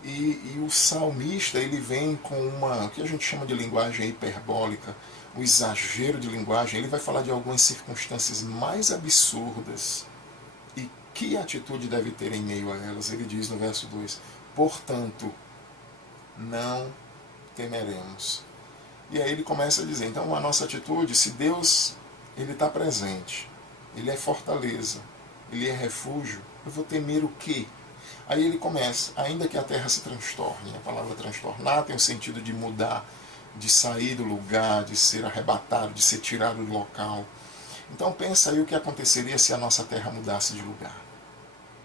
E o salmista, ele vem com o que a gente chama de linguagem hiperbólica, o exagero de linguagem. Ele vai falar de algumas circunstâncias mais absurdas. E que atitude deve ter em meio a elas? Ele diz no verso 2, portanto, não temeremos. E aí ele começa a dizer, então a nossa atitude, se Deus ele está presente, ele é fortaleza, ele é refúgio, eu vou temer o quê? Aí ele começa, ainda que a terra se transtorne, a palavra transtornar tem o sentido de mudar, de sair do lugar, de ser arrebatado, de ser tirado do local. Então pensa aí o que aconteceria se a nossa terra mudasse de lugar.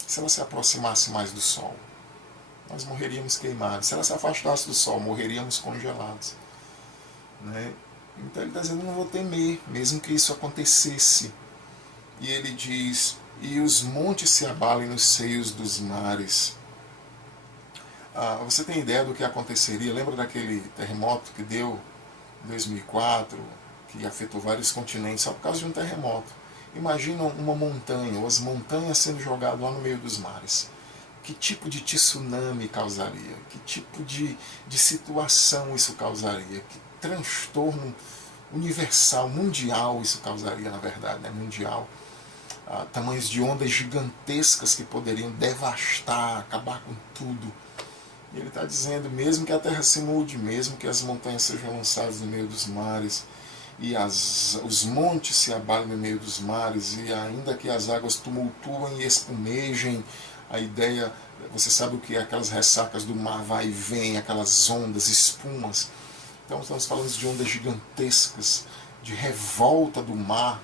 Se ela se aproximasse mais do sol, nós morreríamos queimados. Se ela se afastasse do sol, morreríamos congelados. Né? Então ele está dizendo, não vou temer, mesmo que isso acontecesse. E ele diz, e os montes se abalem nos seios dos mares. Você tem ideia do que aconteceria? Lembra daquele terremoto que deu em 2004, que afetou vários continentes só por causa de um terremoto? Imagina uma montanha, ou as montanhas sendo jogadas lá no meio dos mares. Que tipo de tsunami causaria? Que tipo de situação isso causaria? Que transtorno universal, mundial isso causaria, na verdade, né? Mundial. Tamanhos de ondas gigantescas que poderiam devastar, acabar com tudo. E ele está dizendo, mesmo que a terra se mude, mesmo que as montanhas sejam lançadas no meio dos mares, e os montes se abalem no meio dos mares, e ainda que as águas tumultuem e espumejem, a ideia, você sabe o que é aquelas ressacas do mar, vai e vem, aquelas ondas, espumas. Então estamos falando de ondas gigantescas, de revolta do mar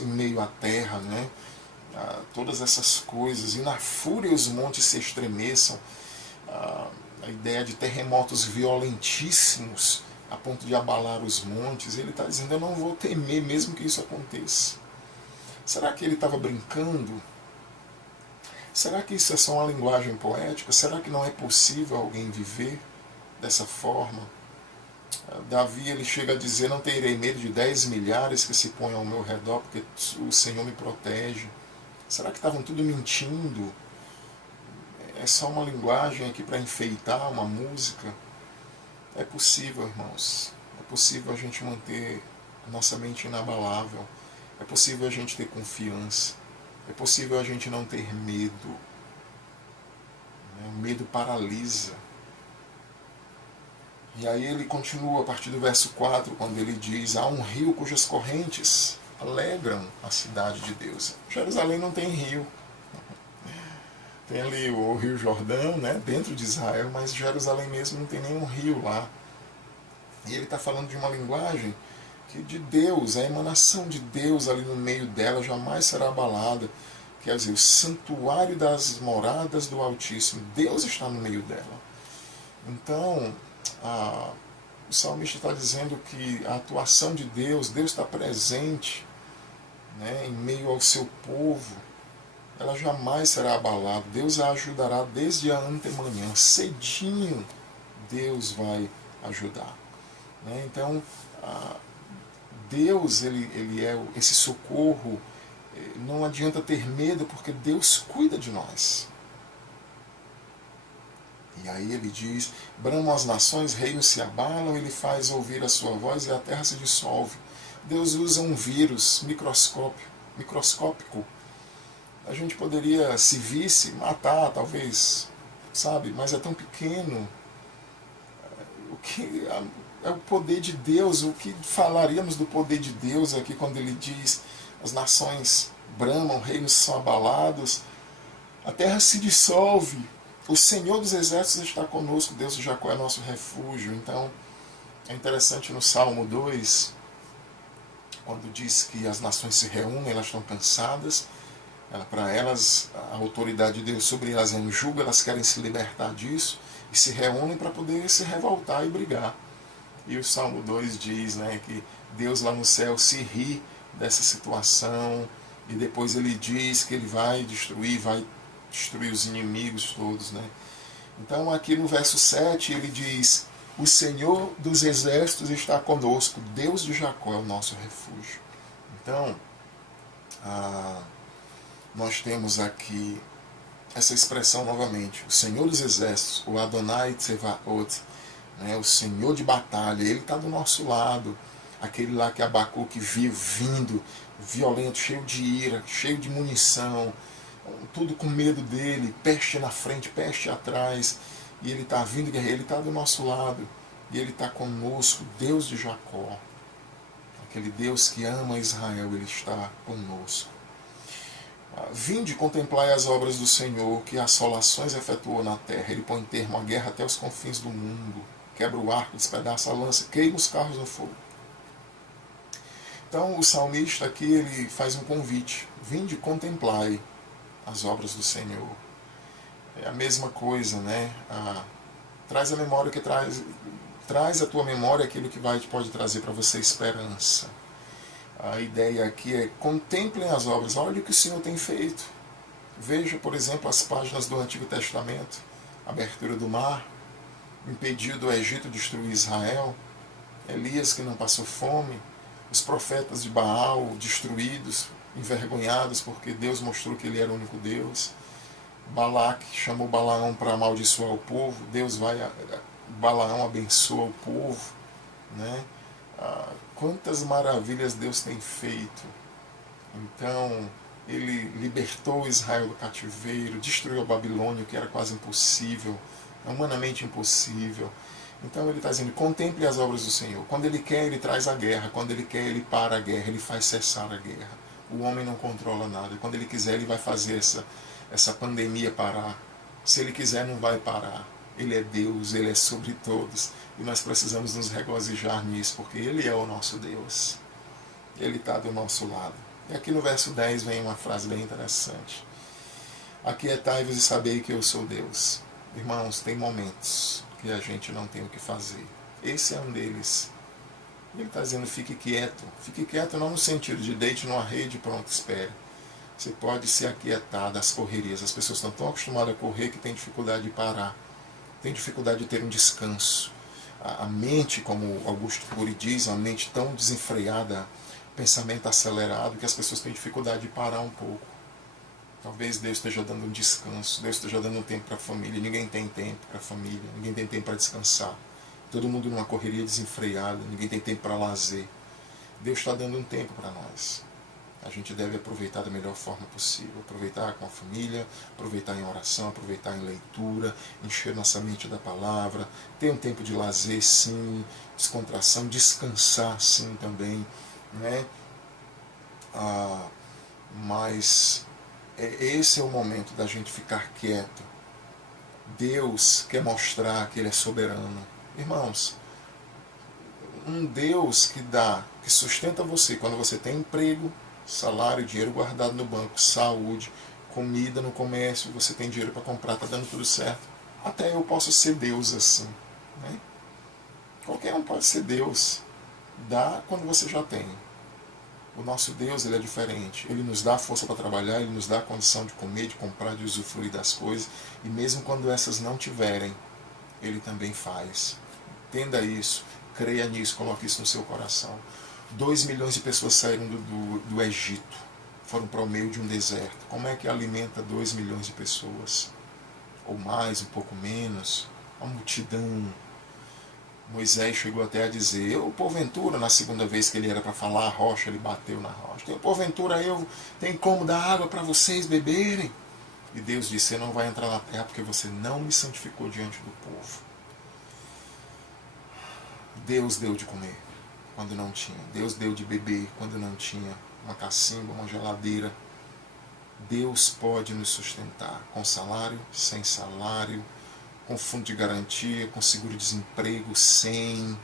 em meio à terra, né? Todas essas coisas, e na fúria os montes se estremeçam, a ideia de terremotos violentíssimos a ponto de abalar os montes. Ele está dizendo, eu não vou temer mesmo que isso aconteça. Será que ele estava brincando? Será que isso é só uma linguagem poética? Será que não é possível alguém viver dessa forma? Davi ele chega a dizer, não terei medo de 10 milhares que se ponham ao meu redor, porque o Senhor me protege. Será que estavam tudo mentindo? É só uma linguagem aqui para enfeitar uma música? É possível, irmãos. É possível a gente manter a nossa mente inabalável. É possível a gente ter confiança. É possível a gente não ter medo. O medo paralisa. E aí ele continua a partir do verso 4, quando ele diz, há um rio cujas correntes alegram a cidade de Deus. Jerusalém não tem rio. Tem ali o Rio Jordão, né, dentro de Israel, mas Jerusalém mesmo não tem nenhum rio lá. E ele está falando de uma linguagem que de Deus, a emanação de Deus ali no meio dela jamais será abalada. Quer dizer, o santuário das moradas do Altíssimo, Deus está no meio dela. Então, o salmista está dizendo que a atuação de Deus, Deus está presente, né, em meio ao seu povo, ela jamais será abalada. Deus a ajudará desde a antemanhã, cedinho Deus vai ajudar. Né? Então, Deus ele é esse socorro. Não adianta ter medo, porque Deus cuida de nós. E aí ele diz: bramam as nações, reinos se abalam, ele faz ouvir a sua voz e a terra se dissolve. Deus usa um vírus microscópico. A gente poderia, se visse, matar, talvez, sabe? Mas é tão pequeno. O que é o poder de Deus? O que falaríamos do poder de Deus aqui quando ele diz: as nações bramam, reinos são abalados, a terra se dissolve, o Senhor dos exércitos está conosco, Deus de Jacó é nosso refúgio. Então, é interessante no Salmo 2, quando diz que as nações se reúnem, elas estão cansadas, para elas, a autoridade de Deus sobre elas é um jugo, elas querem se libertar disso, e se reúnem para poder se revoltar e brigar. E o Salmo 2 diz, né, que Deus lá no céu se ri dessa situação, e depois ele diz que ele vai destruir os inimigos todos. Né? Então aqui no verso 7 ele diz: o Senhor dos exércitos está conosco, Deus de Jacó é o nosso refúgio. Então, nós temos aqui essa expressão novamente: o Senhor dos exércitos, o Adonai Tsevaot, né, o Senhor de batalha, ele está do nosso lado. Aquele lá que Abacuque viu vindo, violento, cheio de ira, cheio de munição, tudo com medo dele, peste na frente, peste atrás, e ele está vindo, ele está do nosso lado, e ele está conosco, Deus de Jacó, aquele Deus que ama Israel, ele está conosco. Vinde contemplai as obras do Senhor, que assolações efetuou na terra. Ele põe termo à guerra até os confins do mundo, quebra o arco, despedaça a lança, queima os carros no fogo. Então o salmista aqui ele faz um convite: vinde contemplai as obras do Senhor. É a mesma coisa, né? Traz a memória que traz à tua memória aquilo que pode trazer para você esperança. A ideia aqui é: contemplem as obras, olha o que o Senhor tem feito. Veja, por exemplo, as páginas do Antigo Testamento, a abertura do mar, impediu do Egito destruir Israel, Elias que não passou fome, os profetas de Baal destruídos, envergonhados porque Deus mostrou que ele era o único Deus. Balaque chamou Balaão para amaldiçoar o povo, Balaão abençoa o povo, né? Quantas maravilhas Deus tem feito. Então ele libertou Israel do cativeiro, destruiu a Babilônia, que era quase impossível, humanamente impossível. Então ele está dizendo: contemple as obras do Senhor. Quando ele quer, ele traz a guerra. Quando ele quer, ele para a guerra, ele faz cessar a guerra. O homem não controla nada. Quando ele quiser, ele vai fazer essa pandemia parar. Se ele quiser, não vai parar. Ele é Deus, ele é sobre todos. E nós precisamos nos regozijar nisso, porque ele é o nosso Deus. Ele está do nosso lado. E aqui no verso 10 vem uma frase bem interessante: aquietai-vos e sabei que eu sou Deus. Irmãos, tem momentos que a gente não tem o que fazer. Esse é um deles. Ele está dizendo: fique quieto. Fique quieto não no sentido de deite numa rede e pronto, espere. Você pode se aquietar das correrias. As pessoas estão tão acostumadas a correr que tem dificuldade de parar. Tem dificuldade de ter um descanso. A mente, como Augusto Cury diz, a mente tão desenfreada, pensamento acelerado, que as pessoas têm dificuldade de parar um pouco. Talvez Deus esteja dando um descanso, Deus esteja dando um tempo para a família. Ninguém tem tempo para a família, ninguém tem tempo para descansar. Todo mundo numa correria desenfreada, ninguém tem tempo para lazer. Deus está dando um tempo para nós. A gente deve aproveitar da melhor forma possível. Aproveitar com a família, aproveitar em oração, aproveitar em leitura, encher nossa mente da palavra, ter um tempo de lazer, sim, descontração, descansar, sim, também, né? Mas esse é o momento da gente ficar quieto. Deus quer mostrar que Ele é soberano. Irmãos, um Deus que dá, que sustenta você quando você tem emprego, salário, dinheiro guardado no banco, saúde, comida no comércio, você tem dinheiro para comprar, está dando tudo certo. Até eu posso ser Deus assim. Né? Qualquer um pode ser Deus. Dá quando você já tem. O nosso Deus, ele é diferente. Ele nos dá força para trabalhar, ele nos dá a condição de comer, de comprar, de usufruir das coisas. E mesmo quando essas não tiverem, ele também faz. Entenda isso, creia nisso, coloque isso no seu coração. 2 milhões de pessoas saíram do Egito, foram para o meio de um deserto. Como é que alimenta 2 milhões de pessoas? Ou mais, um pouco menos. Uma multidão. Moisés chegou até a dizer, eu, porventura, na segunda vez que ele era para falar a rocha, ele bateu na rocha. Porventura, eu tenho como dar água para vocês beberem? E Deus disse, você não vai entrar na terra porque você não me santificou diante do povo. Deus deu de comer quando não tinha. Deus deu de beber quando não tinha uma cacimba, uma geladeira. Deus pode nos sustentar com salário, sem salário, com fundo de garantia, com seguro-desemprego, sem.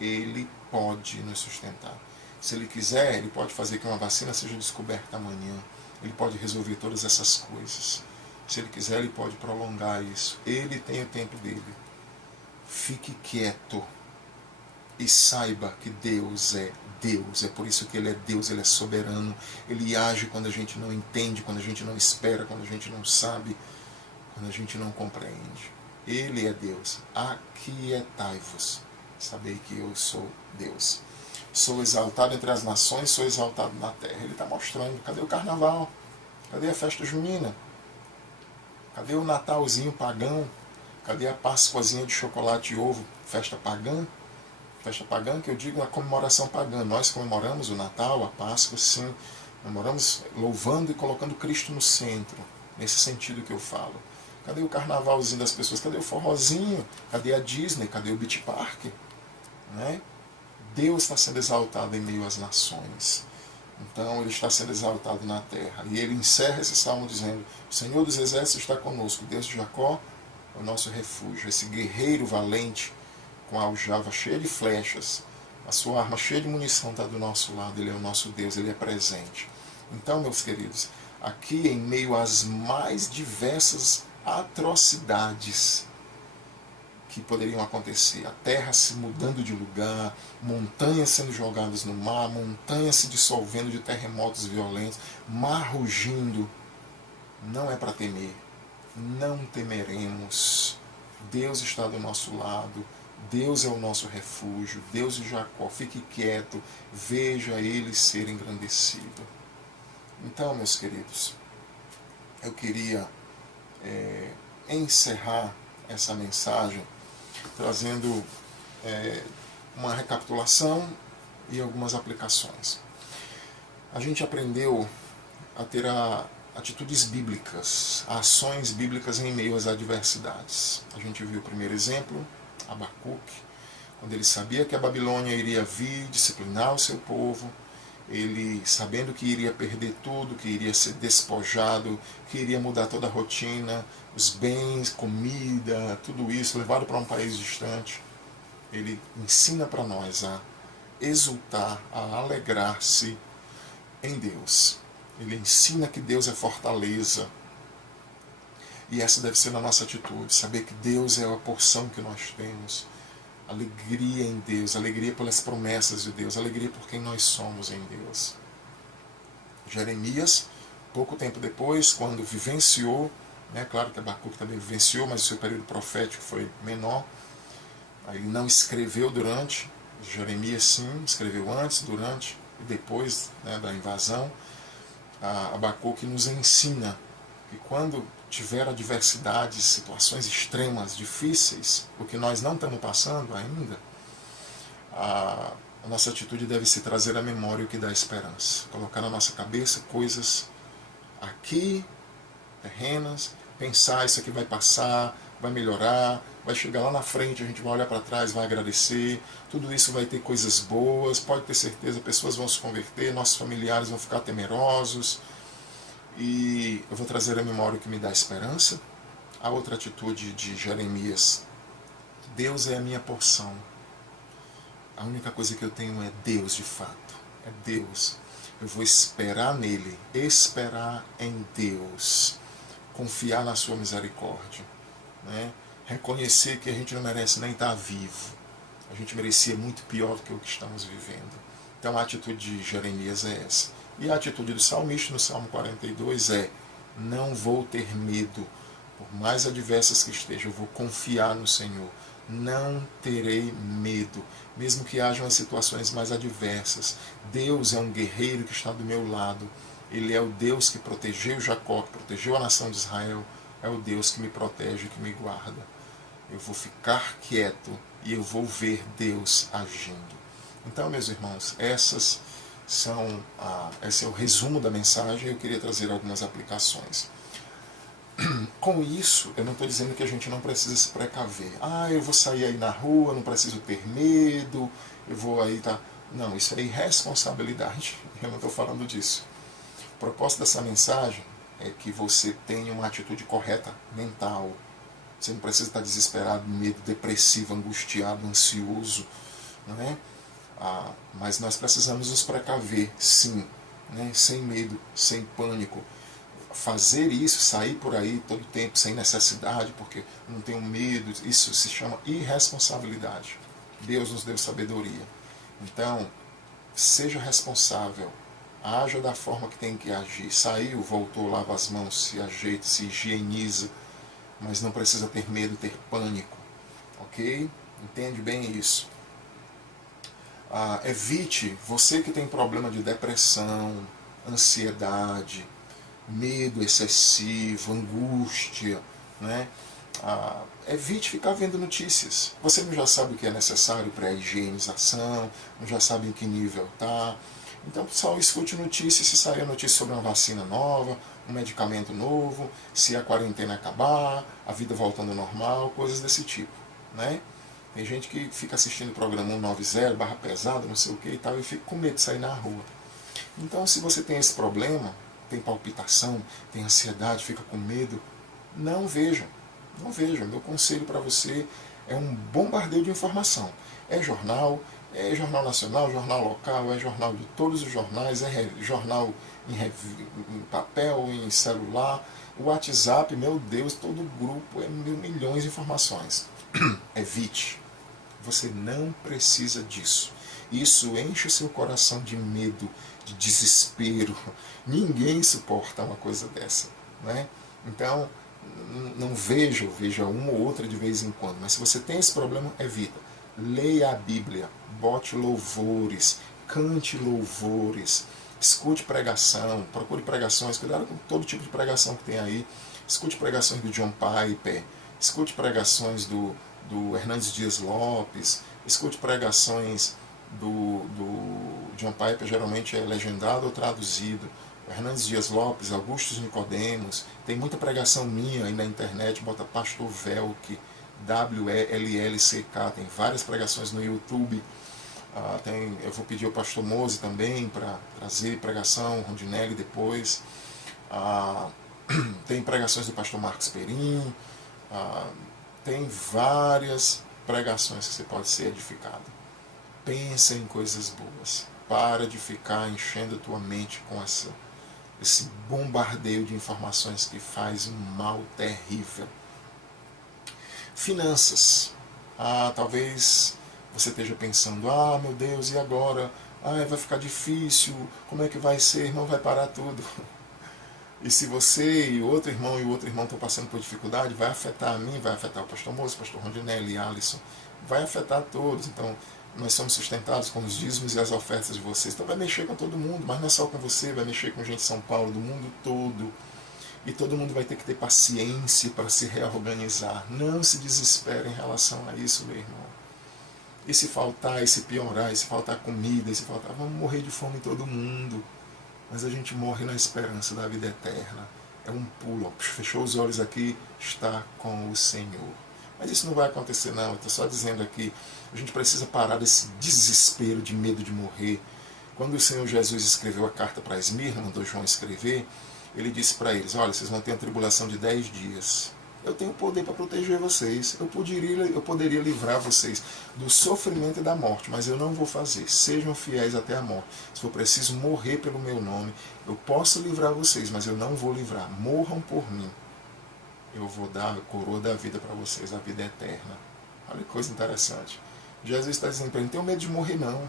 Ele pode nos sustentar. Se ele quiser, ele pode fazer que uma vacina seja descoberta amanhã. Ele pode resolver todas essas coisas. Se ele quiser, ele pode prolongar isso. Ele tem o tempo dele. Fique quieto e saiba que Deus é Deus. É por isso que ele é Deus, ele é soberano. Ele age quando a gente não entende, quando a gente não espera, quando a gente não sabe, quando a gente não compreende. Ele é Deus. Aquietai-vos. Sabei que eu sou Deus. Sou exaltado entre as nações, sou exaltado na terra. Ele está mostrando. Cadê o carnaval? Cadê a festa junina? Cadê o Natalzinho pagão? Cadê a Páscoazinha de chocolate e ovo? Festa pagã? Festa pagã que eu digo a comemoração pagã. Nós comemoramos o Natal, a Páscoa, sim. Comemoramos louvando e colocando Cristo no centro. Nesse sentido que eu falo. Cadê o carnavalzinho das pessoas? Cadê o forrozinho? Cadê a Disney? Cadê o Beach Park? Né? Deus está sendo exaltado em meio às nações. Então ele está sendo exaltado na terra. E ele encerra esse salmo dizendo, o Senhor dos Exércitos está conosco, Deus de Jacó é o nosso refúgio. Esse guerreiro valente, com a aljava cheia de flechas, a sua arma cheia de munição está do nosso lado, ele é o nosso Deus, ele é presente. Então, meus queridos, aqui em meio às mais diversas atrocidades que poderiam acontecer, a terra se mudando de lugar, montanhas sendo jogadas no mar, montanhas se dissolvendo de terremotos violentos, mar rugindo, não é para temer, não temeremos. Deus está do nosso lado, Deus é o nosso refúgio, Deus de Jacó, fique quieto, veja ele ser engrandecido. Então, meus queridos, eu queria encerrar essa mensagem trazendo uma recapitulação e algumas aplicações. A gente aprendeu a ter atitudes bíblicas, ações bíblicas em meio às adversidades. A gente viu o primeiro exemplo, Abacuque, quando ele sabia que a Babilônia iria vir disciplinar o seu povo, ele sabendo que iria perder tudo, que iria ser despojado, que iria mudar toda a rotina, os bens, comida, tudo isso, levado para um país distante, ele ensina para nós a exultar, a alegrar-se em Deus. Ele ensina que Deus é fortaleza. E essa deve ser a nossa atitude, saber que Deus é a porção que nós temos. Alegria em Deus, alegria pelas promessas de Deus, alegria por quem nós somos em Deus. Jeremias, pouco tempo depois, quando vivenciou, claro que Abacuque também vivenciou, mas o seu período profético foi menor, ele não escreveu durante, Jeremias sim, escreveu antes, durante e depois da invasão. Abacuque nos ensina que quando tiver adversidades, situações extremas, difíceis, o que nós não estamos passando ainda, a nossa atitude deve se trazer à memória o que dá esperança. Colocar na nossa cabeça coisas aqui, terrenas, pensar isso aqui vai passar, vai melhorar, vai chegar lá na frente, a gente vai olhar para trás, vai agradecer, tudo isso vai ter coisas boas, pode ter certeza, pessoas vão se converter, nossos familiares vão ficar temerosos, e eu vou trazer à memória o que me dá esperança. A outra atitude de Jeremias, Deus é a minha porção. A única coisa que eu tenho é Deus de fato. É Deus. Eu vou esperar nele, esperar em Deus, confiar na sua misericórdia, né? Reconhecer que a gente não merece nem estar vivo. A gente merecia muito pior do que o que estamos vivendo. Então a atitude de Jeremias é essa. E a atitude do salmista no Salmo 42 é: não vou ter medo, por mais adversas que estejam, eu vou confiar no Senhor. Não terei medo, mesmo que hajam as situações mais adversas. Deus é um guerreiro que está do meu lado. Ele é o Deus que protegeu Jacó, que protegeu a nação de Israel. É o Deus que me protege, que me guarda. Eu vou ficar quieto e eu vou ver Deus agindo. Então, meus irmãos, esse é o resumo da mensagem. Eu queria trazer algumas aplicações. Com isso, eu não estou dizendo que a gente não precisa se precaver. Eu vou sair aí na rua, não preciso ter medo, eu vou aí, tá? Não, isso é irresponsabilidade. Eu não estou falando disso. O propósito dessa mensagem é que você tenha uma atitude correta, mental. Você não precisa estar desesperado, medo, depressivo, angustiado, ansioso, não é? Mas nós precisamos nos precaver, sim, né? Sem medo, sem pânico. Fazer isso, sair por aí todo tempo sem necessidade, porque não tenho medo, isso se chama irresponsabilidade. Deus nos deu sabedoria. Então, seja responsável, haja da forma que tem que agir. Saiu, voltou, lava as mãos, se ajeita, se higieniza, mas não precisa ter medo, ter pânico, ok? Entende bem isso. Evite, você que tem problema de depressão, ansiedade, medo excessivo, angústia, né? Evite ficar vendo notícias. Você não já sabe o que é necessário para a higienização, não já sabe em que nível está. Então, só escute notícias, se sair a notícia sobre uma vacina nova, um medicamento novo, se a quarentena acabar, a vida voltando ao normal, coisas desse tipo, né? Tem gente que fica assistindo o programa 190, barra pesada, não sei o que e tal, e fica com medo de sair na rua. Então, se você tem esse problema, tem palpitação, tem ansiedade, fica com medo, não vejam. Não vejam. Meu conselho para você é um bombardeio de informação. É jornal nacional, jornal local, é jornal de todos os jornais, é jornal em papel, em celular, o WhatsApp, meu Deus, todo grupo, é milhões de informações. Evite. Você não precisa disso. Isso enche o seu coração de medo, de desespero. Ninguém suporta uma coisa dessa, né? Então, não veja uma ou outra de vez em quando. Mas se você tem esse problema, evita. Leia a Bíblia, bote louvores, cante louvores, escute pregação, procure pregações, cuidado com todo tipo de pregação que tem aí. Escute pregações do John Piper, escute pregações do Hernandes Dias Lopes, escute pregações do John Piper, geralmente é legendado ou traduzido. Hernandes Dias Lopes, Augustus Nicodemos, tem muita pregação minha aí na internet, bota Pastor Velk, WELLCK, tem várias pregações no YouTube. Eu vou pedir ao Pastor Mose também para trazer pregação, Rondinelli depois. Tem pregações do Pastor Marcos Perim. Tem várias pregações que você pode ser edificado. Pensa em coisas boas. Para de ficar enchendo a tua mente com esse bombardeio de informações que faz um mal terrível. Finanças. Talvez você esteja pensando, meu Deus, e agora? Vai ficar difícil, como é que vai ser? Irmão, vai parar tudo. E se você e o outro irmão estão passando por dificuldade, vai afetar a mim, vai afetar o pastor Moço, o pastor Rondinelli, Alisson, vai afetar todos. Então, nós somos sustentados com os dízimos e as ofertas de vocês. Então vai mexer com todo mundo, mas não é só com você, vai mexer com gente de São Paulo, do mundo todo. E todo mundo vai ter que ter paciência para se reorganizar. Não se desespere em relação a isso, meu irmão. E se faltar, e se piorar, e se faltar comida, e se faltar, vamos morrer de fome todo mundo. Mas a gente morre na esperança da vida eterna. É um pulo, fechou os olhos aqui, está com o Senhor. Mas isso não vai acontecer não, eu estou só dizendo aqui, a gente precisa parar desse desespero de medo de morrer. Quando o Senhor Jesus escreveu a carta para Esmirna, mandou João escrever, ele disse para eles, olha, vocês vão ter uma tribulação de 10 dias. Eu tenho poder para proteger vocês. Eu poderia livrar vocês do sofrimento e da morte, mas eu não vou fazer. Sejam fiéis até a morte. Se for preciso morrer pelo meu nome, eu posso livrar vocês, mas eu não vou livrar. Morram por mim. Eu vou dar a coroa da vida para vocês, a vida eterna. Olha que coisa interessante. Jesus está dizendo para ele, não tenho medo de morrer não.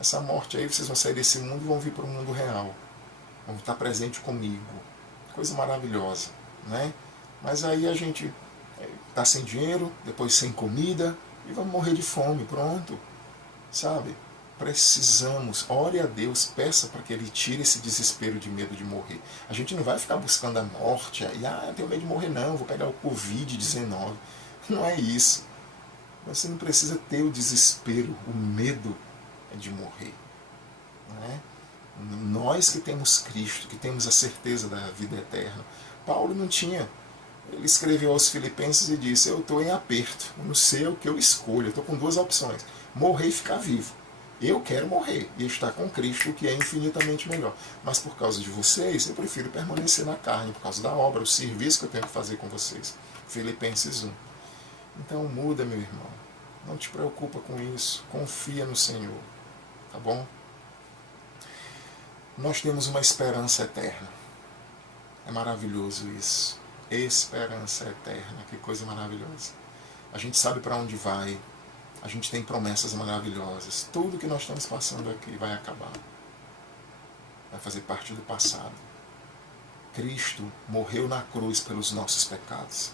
Essa morte aí, vocês vão sair desse mundo e vão vir para o mundo real. Vão estar presente comigo. Coisa maravilhosa, né? Mas aí a gente está sem dinheiro, depois sem comida, e vamos morrer de fome, pronto. Sabe? Precisamos, ore a Deus, peça para que Ele tire esse desespero de medo de morrer. A gente não vai ficar buscando a morte, e eu tenho medo de morrer não, vou pegar o Covid-19. Não é isso. Você não precisa ter o desespero, o medo de morrer. Né? Nós que temos Cristo, que temos a certeza da vida eterna. Paulo não tinha. Ele escreveu aos Filipenses e disse, eu estou em aperto, eu não sei o que eu escolho, eu estou com duas opções, morrer e ficar vivo. Eu quero morrer e estar com Cristo, o que é infinitamente melhor. Mas por causa de vocês, eu prefiro permanecer na carne, por causa da obra, o serviço que eu tenho que fazer com vocês. Filipenses 1. Então muda, meu irmão. Não te preocupa com isso. Confia no Senhor. Tá bom? Nós temos uma esperança eterna. É maravilhoso isso. Esperança eterna. Que coisa maravilhosa. A gente sabe para onde vai. A gente tem promessas maravilhosas. Tudo que nós estamos passando aqui vai acabar. Vai fazer parte do passado. Cristo morreu na cruz pelos nossos pecados.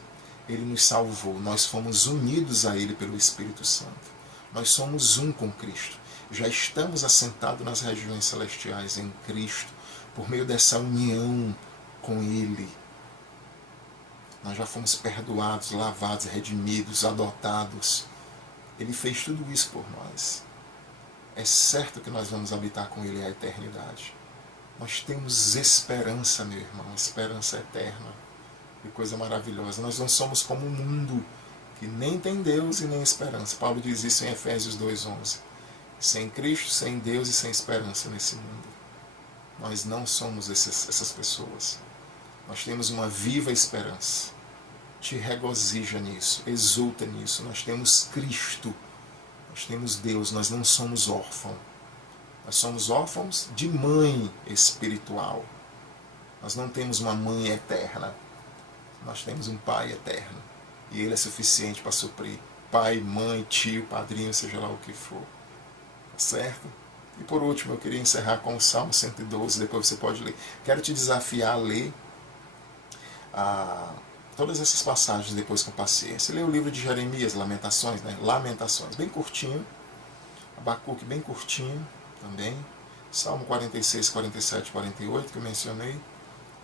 Ele nos salvou. Nós fomos unidos a Ele pelo Espírito Santo. Nós somos um com Cristo. Já estamos assentados nas regiões celestiais em Cristo, por meio dessa união com Ele. Nós já fomos perdoados, lavados, redimidos, adotados. Ele fez tudo isso por nós. É certo que nós vamos habitar com Ele a eternidade. Nós temos esperança, meu irmão, esperança eterna. Que coisa maravilhosa. Nós não somos como o mundo, que nem tem Deus e nem esperança. Paulo diz isso em Efésios 2:11. Sem Cristo, sem Deus e sem esperança nesse mundo. Nós não somos essas pessoas. Nós temos uma viva esperança. Te regozija nisso, exulta nisso. Nós temos Cristo, nós temos Deus, nós não somos órfãos. Nós somos órfãos de mãe espiritual. Nós não temos uma mãe eterna. Nós temos um Pai eterno. E Ele é suficiente para suprir pai, mãe, tio, padrinho, seja lá o que for. Tá certo? E por último, eu queria encerrar com o Salmo 112, depois você pode ler. Quero te desafiar a ler todas essas passagens depois com paciência. Lê o livro de Jeremias, Lamentações, né? Lamentações, bem curtinho. Abacuque, bem curtinho também. Salmo 46, 47, 48, que eu mencionei.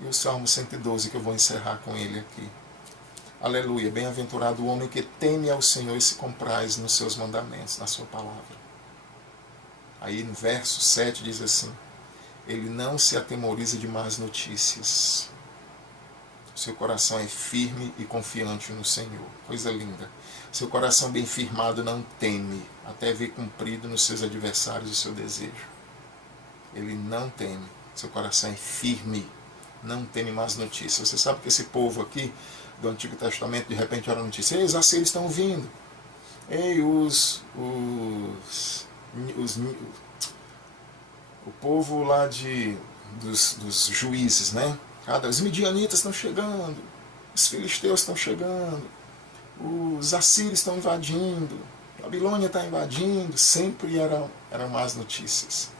E o Salmo 112, que eu vou encerrar com ele aqui. Aleluia, bem-aventurado o homem que teme ao Senhor e se compraz nos seus mandamentos, na sua palavra. Aí no verso 7 diz assim, ele não se atemoriza de más notícias. Seu coração é firme e confiante no Senhor. Coisa linda. Seu coração bem firmado não teme, até ver cumprido nos seus adversários o seu desejo. Ele não teme. Seu coração é firme, não teme más notícias. Você sabe que esse povo aqui do Antigo Testamento, de repente, era notícia. Ei, os assírios estão vindo. Ei, o povo lá dos juízes, né? Os midianitas estão chegando, os filisteus estão chegando, os assírios estão invadindo, a Babilônia está invadindo, sempre eram más notícias.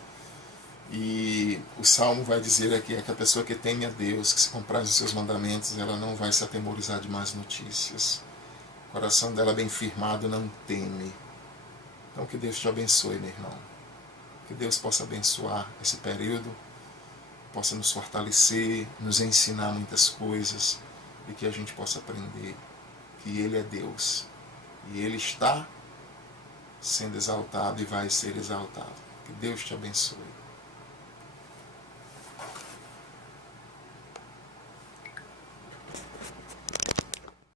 E o Salmo vai dizer aqui é que a pessoa que teme a Deus, que se compraz os seus mandamentos, ela não vai se atemorizar de más notícias. O coração dela bem firmado não teme. Então que Deus te abençoe, meu irmão. Que Deus possa abençoar esse período, possa nos fortalecer, nos ensinar muitas coisas e que a gente possa aprender que Ele é Deus e Ele está sendo exaltado e vai ser exaltado. Que Deus te abençoe.